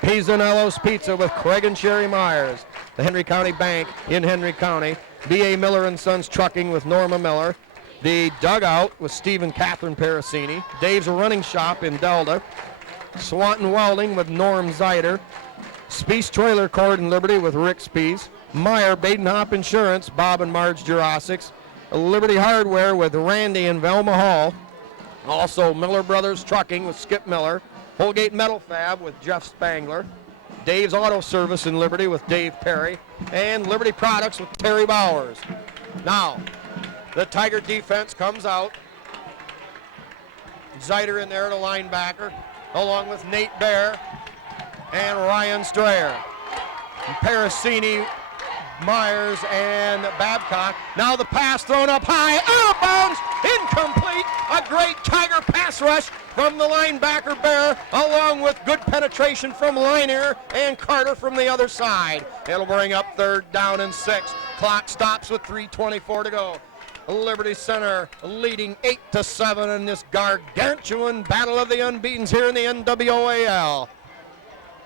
Pizzanello's Pizza with Craig and Sherry Myers. The Henry County Bank in Henry County. B.A. Miller & Sons Trucking with Norma Miller. The Dugout with Steve and Catherine Parasini. Dave's Running Shop in Delta. Swanton Welding with Norm Zeider. Speece Trailer Court in Liberty with Rick Speece. Meyer Badenhop Insurance, Bob and Marge Jurassics. Liberty Hardware with Randy and Velma Hall. Also Miller Brothers Trucking with Skip Miller. Holgate Metal Fab with Jeff Spangler. Dave's Auto Service in Liberty with Dave Perry. And Liberty Products with Terry Bowers. Now, the Tiger defense comes out. Zeider in there, the linebacker, along with Nate Bear and Ryan Strayer. Parasini, Myers, and Babcock. Now the pass thrown up high, out of bounds, incomplete. A great Tiger pass rush from the linebacker Bear, along with good penetration from Liner and Carter from the other side. It'll bring up 3rd down and 6. Clock stops with 3:24 to go. Liberty Center leading 8-7 in this gargantuan battle of the unbeatens here in the NWOAL.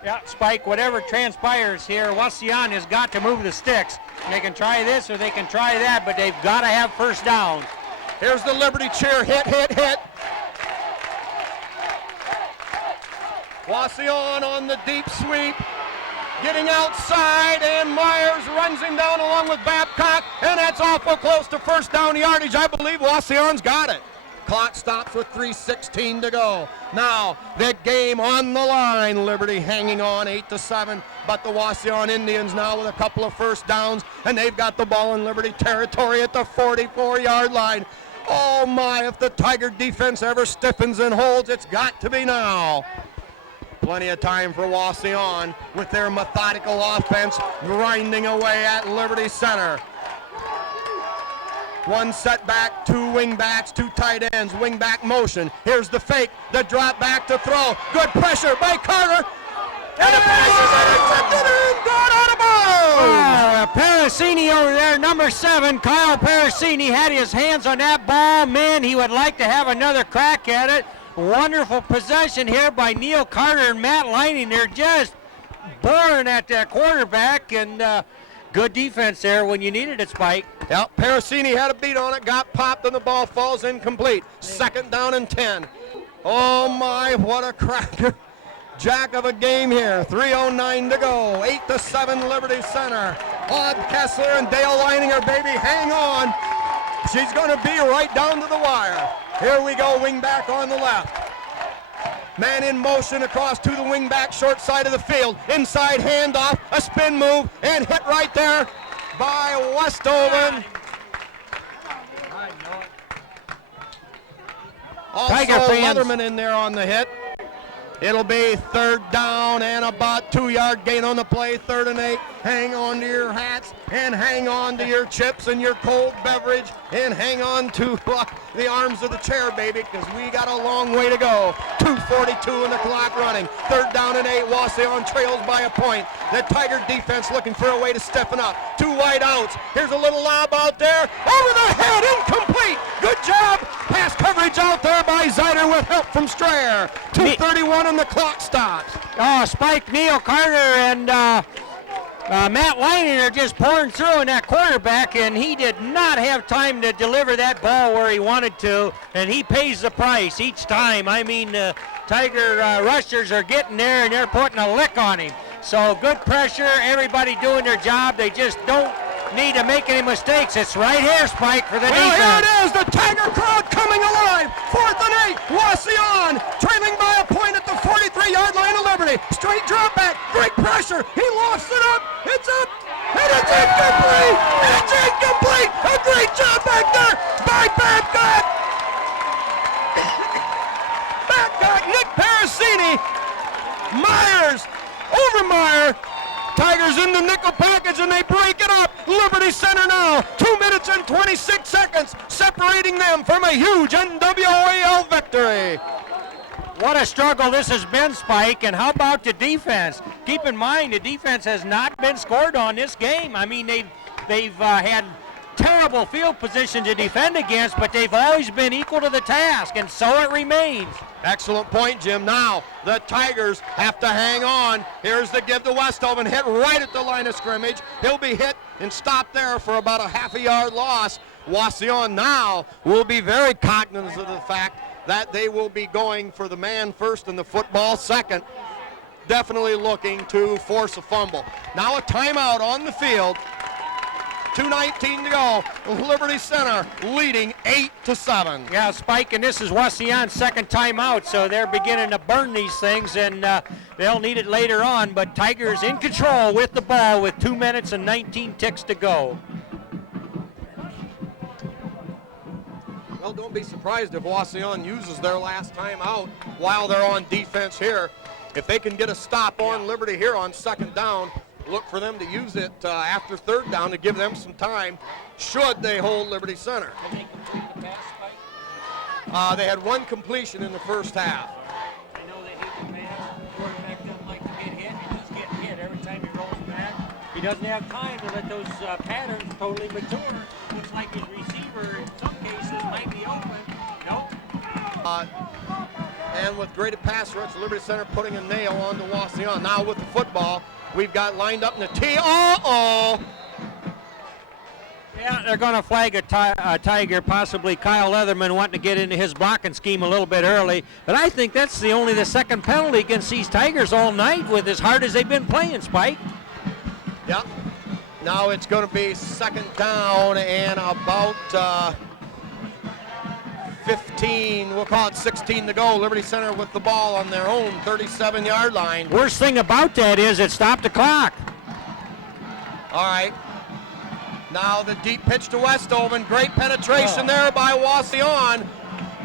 Yeah, Spike, whatever transpires here, Wauseon has got to move the sticks. They can try this or they can try that, but they've got to have 1st down. Here's the Liberty cheer, hit. Wauseon on the deep sweep, getting outside, and Myers runs him down along with Babcock, and that's awful close to 1st down yardage. I believe Wauseon's got it. Clock stops with 3:16 to go. Now, the game on the line. Liberty hanging on 8-7, but the Wauseon Indians now with a couple of 1st downs, and they've got the ball in Liberty territory at the 44-yard line. Oh my, if the Tiger defense ever stiffens and holds, it's got to be now. Plenty of time for Wauseon with their methodical offense grinding away at Liberty Center. 1 setback, 2 wing backs, 2 tight ends, wing back motion. Here's the fake, the drop back to throw. Good pressure by Carter. And a pass is intercepted and gone out of bounds. Parasini over there, number 7, Kyle Parasini had his hands on that ball. Man, he would like to have another crack at it. Wonderful possession here by Neil Carter and Matt Lining. They're just boring at that quarterback, and good defense there when you needed it, Spike. Yep, Parasini had a beat on it, got popped, and the ball falls incomplete. 2nd down and 10. Oh my, what a cracker. Jack of a game here. 3:09 to go. 8-7 Liberty Center. Bob Kessler and Dale Leininger, baby, hang on. She's going to be right down to the wire. Here we go, wing back on the left. Man in motion across to the wing back, short side of the field. Inside handoff, a spin move, and hit right there by Westoven. Also Leatherman in there on the hit. It'll be 3rd down and about 2-yard gain on the play, 3rd and 8. Hang on to your hats and hang on to your chips and your cold beverage and hang on to the arms of the chair, baby, because we got a long way to go. 2:42 and the clock running. 3rd down and 8. Wauseon trails by a point. The Tiger defense looking for a way to stiffen up. 2 wide outs. Here's a little lob out there. Over the head, incomplete. Good job. Pass coverage out there by Zeider with help from Strayer. 2:31 and the clock stops. Oh, Spike, Neil Carter and Matt Lining are just pouring through in that quarterback, and he did not have time to deliver that ball where he wanted to, and he pays the price each time. I mean, Tiger rushers are getting there, and they're putting a lick on him. So good pressure, everybody doing their job. They just don't need to make any mistakes. It's right here, Spike, for the defense. Here it is, the Tiger crowd coming alive. 4th and 8, Wauseon trailing by a point at the 43-yard line of Liberty. Straight drop back, great pressure. He lofts it up, it's up, and it's incomplete. It's incomplete. A great job back there by Babcock. Babcock, Nick Parasini, Myers, Overmeyer. Tigers in the nickel package and they break it up. Liberty Center now, 2 minutes and 26 seconds separating them from a huge NWAL victory. What a struggle this has been, Spike, and how about the defense? Keep in mind the defense has not been scored on this game. I mean, they've had terrible field position to defend against, but they've always been equal to the task, and so it remains. Excellent point, Jim. Now the Tigers have to hang on. Here's the give to Westhoven, hit right at the line of scrimmage. He'll be hit and stopped there for about a half-a-yard loss. Wauseon now will be very cognizant of the fact that they will be going for the man first and the football second. Definitely looking to force a fumble. Now a timeout on the field. 2:19 to go. Liberty Center leading 8-7. Yeah, Spike, and this is Wauseon's second timeout, so they're beginning to burn these things, and they'll need it later on. But Tigers in control with the ball with 2 minutes and 19 ticks to go. Well, don't be surprised if Wauseon uses their last timeout while they're on defense here. If they can get a stop on Liberty here on second down, look for them to use it after third down to give them some time should they hold Liberty Center. Can they complete the pass, Spike? They had one completion in the first half. I know they hate the pass. The quarterback doesn't like to get hit. He just gets hit every time he rolls back. He doesn't have time to let those patterns totally mature. Looks like his receiver in some cases might be open. Nope. And with graded pass rush, Liberty Center putting a nail on to Wauseon. Now with the football, we've got lined up in the T. Yeah, they're going to flag a Tiger, possibly Kyle Leatherman wanting to get into his blocking scheme a little bit early. But I think that's only the second penalty against these Tigers all night with as hard as they've been playing, Spike. Yep. Now it's going to be second down and about 15, we'll call it 16 to go. Liberty Center with the ball on their own 37-yard line. Worst thing about that is it stopped the clock. All right. Now the deep pitch to Westhoven. Great penetration there by Wauseon.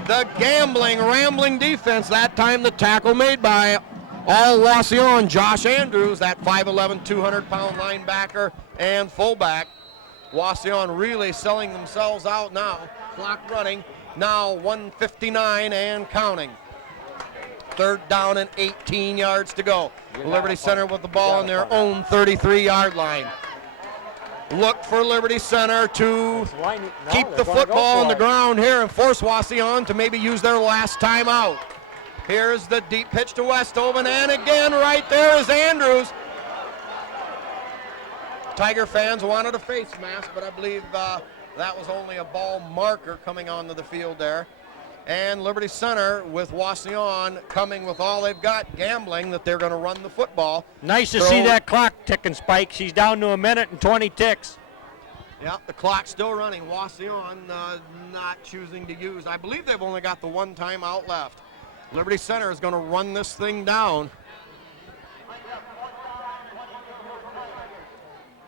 The gambling, rambling defense. That time the tackle made by all Wauseon. Josh Andrews, that 5'11", 200-pound linebacker and fullback. Wauseon really selling themselves out now. Clock running. Now 1:59 and counting. Third down and 18 yards to go. Liberty Center with the ball on their own 33-yard line. Look for Liberty Center to keep the football on the ground here and force Wauseon to maybe use their last timeout. Here's the deep pitch to Westhoven, and again right there is Andrews. Tiger fans wanted a face mask, but I believe that was only a ball marker coming onto the field there. And Liberty Center with Wauseon coming with all they've got, gambling that they're going to run the football. Nice to see that clock ticking, Spike. She's down to 1 minute and 20 ticks. Yep, the clock's still running. Wauseon not choosing to use. I believe they've only got the one timeout left. Liberty Center is going to run this thing down.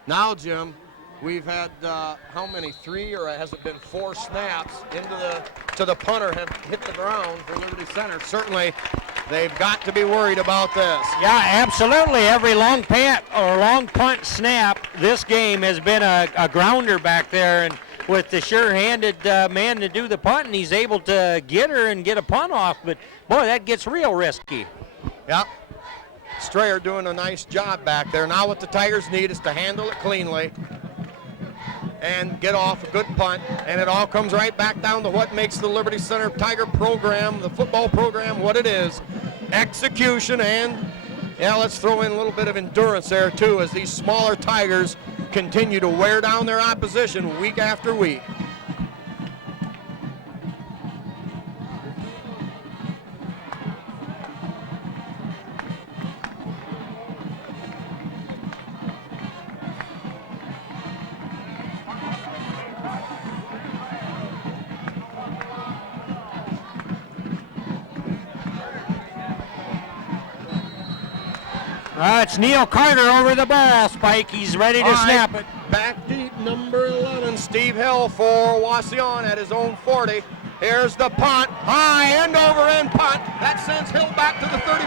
Now, Jim, we've had how many? 3 or has it been 4 snaps to the punter have hit the ground for Liberty Center. Certainly, they've got to be worried about this. Yeah, absolutely. Every long punt snap this game has been a grounder back there, and with the sure-handed man to do the punt, and he's able to get her and get a punt off. But boy, that gets real risky. Yep. Strayer doing a nice job back there. Now what the Tigers need is to handle it cleanly and get off a good punt, and it all comes right back down to what makes the Liberty Center Tiger program, the football program, what it is. Execution and Yeah, let's throw in a little bit of endurance there too as these smaller Tigers continue to wear down their opposition week after week. It's Neil Carter over the ball, Spike. He's ready to snap it. Back deep, number 11, Steve Hill for Wauseon at his own 40. Here's the punt, high end over end punt. That sends Hill back to the 35.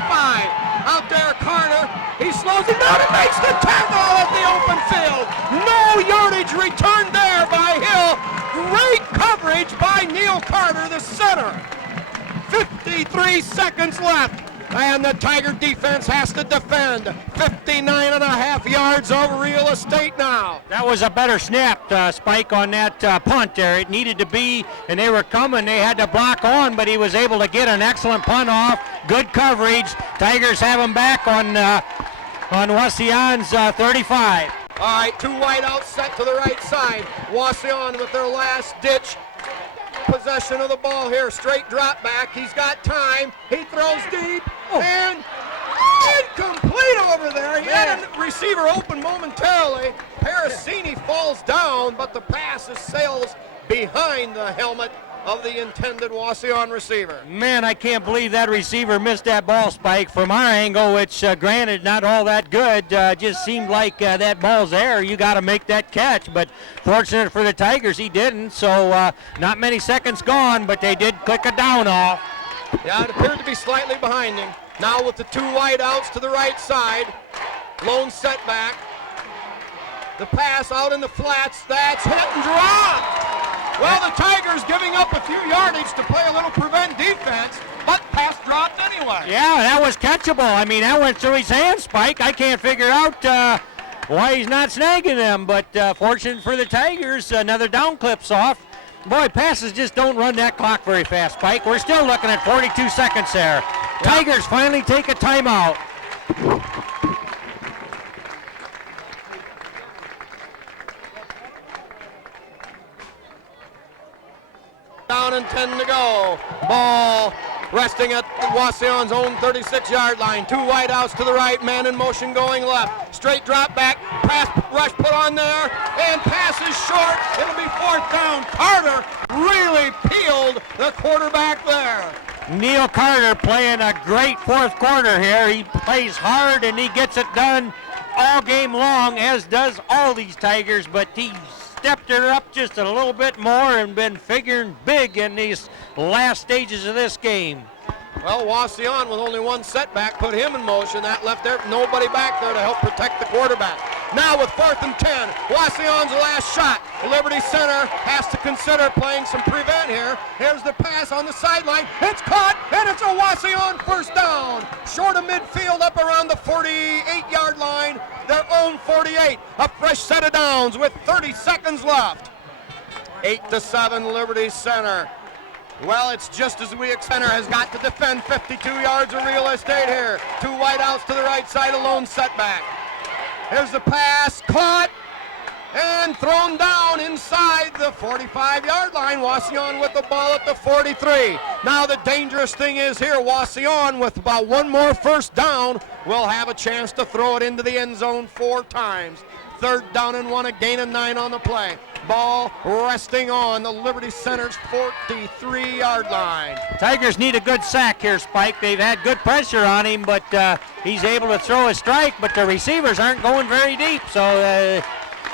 Out there, Carter. He slows it down and makes the tackle at the open field. No yardage returned there by Hill. Great coverage by Neil Carter, the center. 53 seconds left. And the Tiger defense has to defend. 59.5 yards of real estate now. That was a better snap, Spike, on that punt there. It needed to be, and they were coming. They had to block on, but he was able to get an excellent punt off. Good coverage. Tigers have him back on Wauseon's 35. All right, two wideouts set to the right side. Wauseon with their last ditch possession of the ball here. Straight drop back. He's got time. He throws deep and incomplete over there. He had a receiver open momentarily. Parasini falls down, but the pass sails behind the helmet of the intended Wauseon receiver. Man, I can't believe that receiver missed that ball, Spike. From our angle, which granted not all that good, just seemed like that ball's there. You got to make that catch, but fortunate for the Tigers, he didn't. So not many seconds gone, but they did click a down off. Yeah, it appeared to be slightly behind him. Now with the two wideouts to the right side, lone setback. The pass out in the flats, that's hit and dropped. Well, the Tigers giving up a few yardage to play a little prevent defense, but pass dropped anyway. Yeah, that was catchable. I mean, that went through his hands, Spike. I can't figure out why he's not snagging them, but fortunate for the Tigers, another down clips off. Boy, passes just don't run that clock very fast, Spike. We're still looking at 42 seconds there. Yep. Tigers finally take a timeout. Down and 10 to go. Ball resting at Wauseon's own 36-yard line. Two wideouts to the right, man in motion going left. Straight drop back, pass rush put on there, and pass is short. It'll be fourth down. Carter really peeled the quarterback there. Neil Carter playing a great fourth quarter here. He plays hard and he gets it done all game long, as does all these Tigers, but he's stepped her up just a little bit more and been figuring big in these last stages of this game. Well, Wauseon with only one setback put him in motion. That left there nobody back there to help protect the quarterback. Now with 4th and 10, Wauseon's last shot. Liberty Center has to consider playing some prevent here. Here's the pass on the sideline. It's caught, and it's a Wauseon first down. Short of midfield up around the 48-yard line. Their own 48. A fresh set of downs with 30 seconds left. 8-7 Liberty Center. Well, it's just as we expect. Center has got to defend 52 yards of real estate here. Two wideouts to the right side, a lone setback. Here's the pass, caught, and thrown down inside the 45-yard line. Wauseon with the ball at the 43. Now the dangerous thing is here, Wauseon with about one more first down will have a chance to throw it into the end zone 4 times. 3rd down and 1, a gain of 9 on the play. Ball resting on the Liberty Center's 43-yard line. Tigers need a good sack here, Spike. They've had good pressure on him, but he's able to throw a strike, but the receivers aren't going very deep, so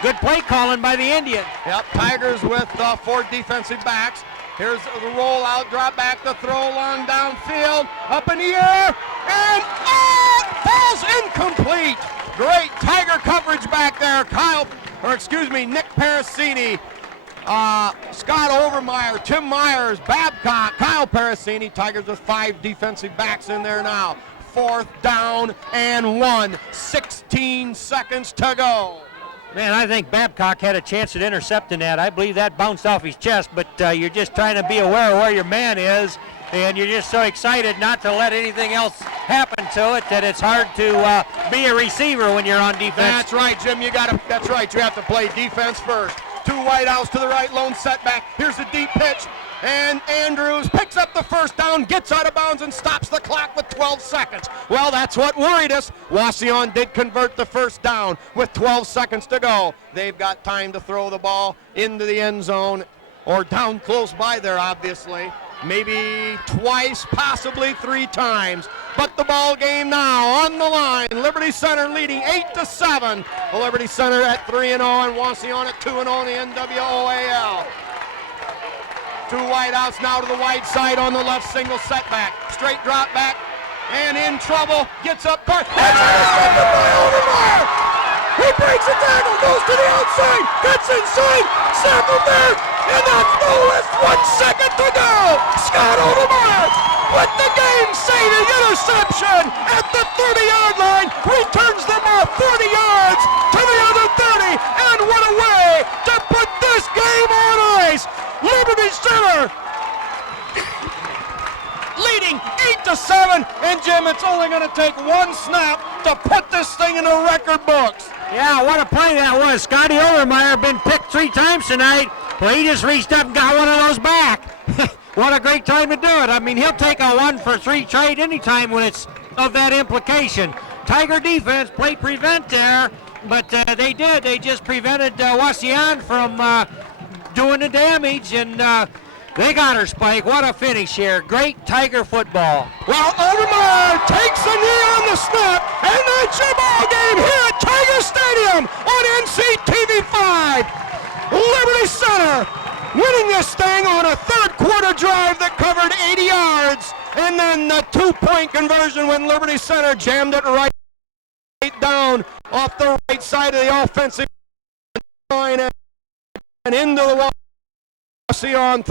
good play calling by the Indians. Yep, Tigers with 4 defensive backs. Here's the rollout, drop back, the throw long downfield, up in the air, and falls incomplete. Great Tiger coverage back there. Nick Parasini, Scott Overmeyer, Tim Myers, Babcock, Kyle Parasini. Tigers with 5 defensive backs in there now. 4th down and 1. 16 seconds to go. Man, I think Babcock had a chance at intercepting that. I believe that bounced off his chest, but you're just trying to be aware of where your man is. and you're just so excited not to let anything else happen to it that it's hard to be a receiver when you're on defense. That's right, Jim. That's right. You have to play defense first. 2 wideouts to the right, lone setback. Here's a deep pitch. And Andrews picks up the first down, gets out of bounds, and stops the clock with 12 seconds. Well, that's what worried us. Wauseon did convert the first down with 12 seconds to go. They've got time to throw the ball into the end zone or down close by there, obviously. Maybe twice, possibly 3 times. But the ball game now on the line. Liberty Center leading 8-7. The Liberty Center at 3-0 and Wauseon at 2-0 in the NWOAL. 2 wideouts now to the wide side on the left, single setback. Straight drop back, and in trouble, gets up, it's intercepted by Overmeyer! He breaks a tackle, goes to the outside, gets inside, sampled there, and that's no less 1 second to go! Scott Overmeyer with the game-saving interception at the 30-yard line, returns the ball 40 yards to the other 30, and what a way to put this game on ice! Liberty Center leading 8-7, and Jim, it's only going to take 1 snap to put this thing in the record books. Yeah, what a play that was. Scotty Overmeyer been picked 3 times tonight. Well, he just reached up and got one of those back. What a great time to do it. I mean, he'll take a 1-for-3 trade anytime when it's of that implication. Tiger defense played prevent there, but they did. They just prevented Wauseon from doing the damage, and they got her, Spike. What a finish here. Great Tiger football. Well, Overmeyer takes a knee on the snap, and that's your ball game here at Tiger Stadium on NCTV5. Liberty Center winning this thing on a 3rd quarter drive that covered 80 yards, and then the 2-point conversion when Liberty Center jammed it right down off the right side of the offensive line and into the Wauseon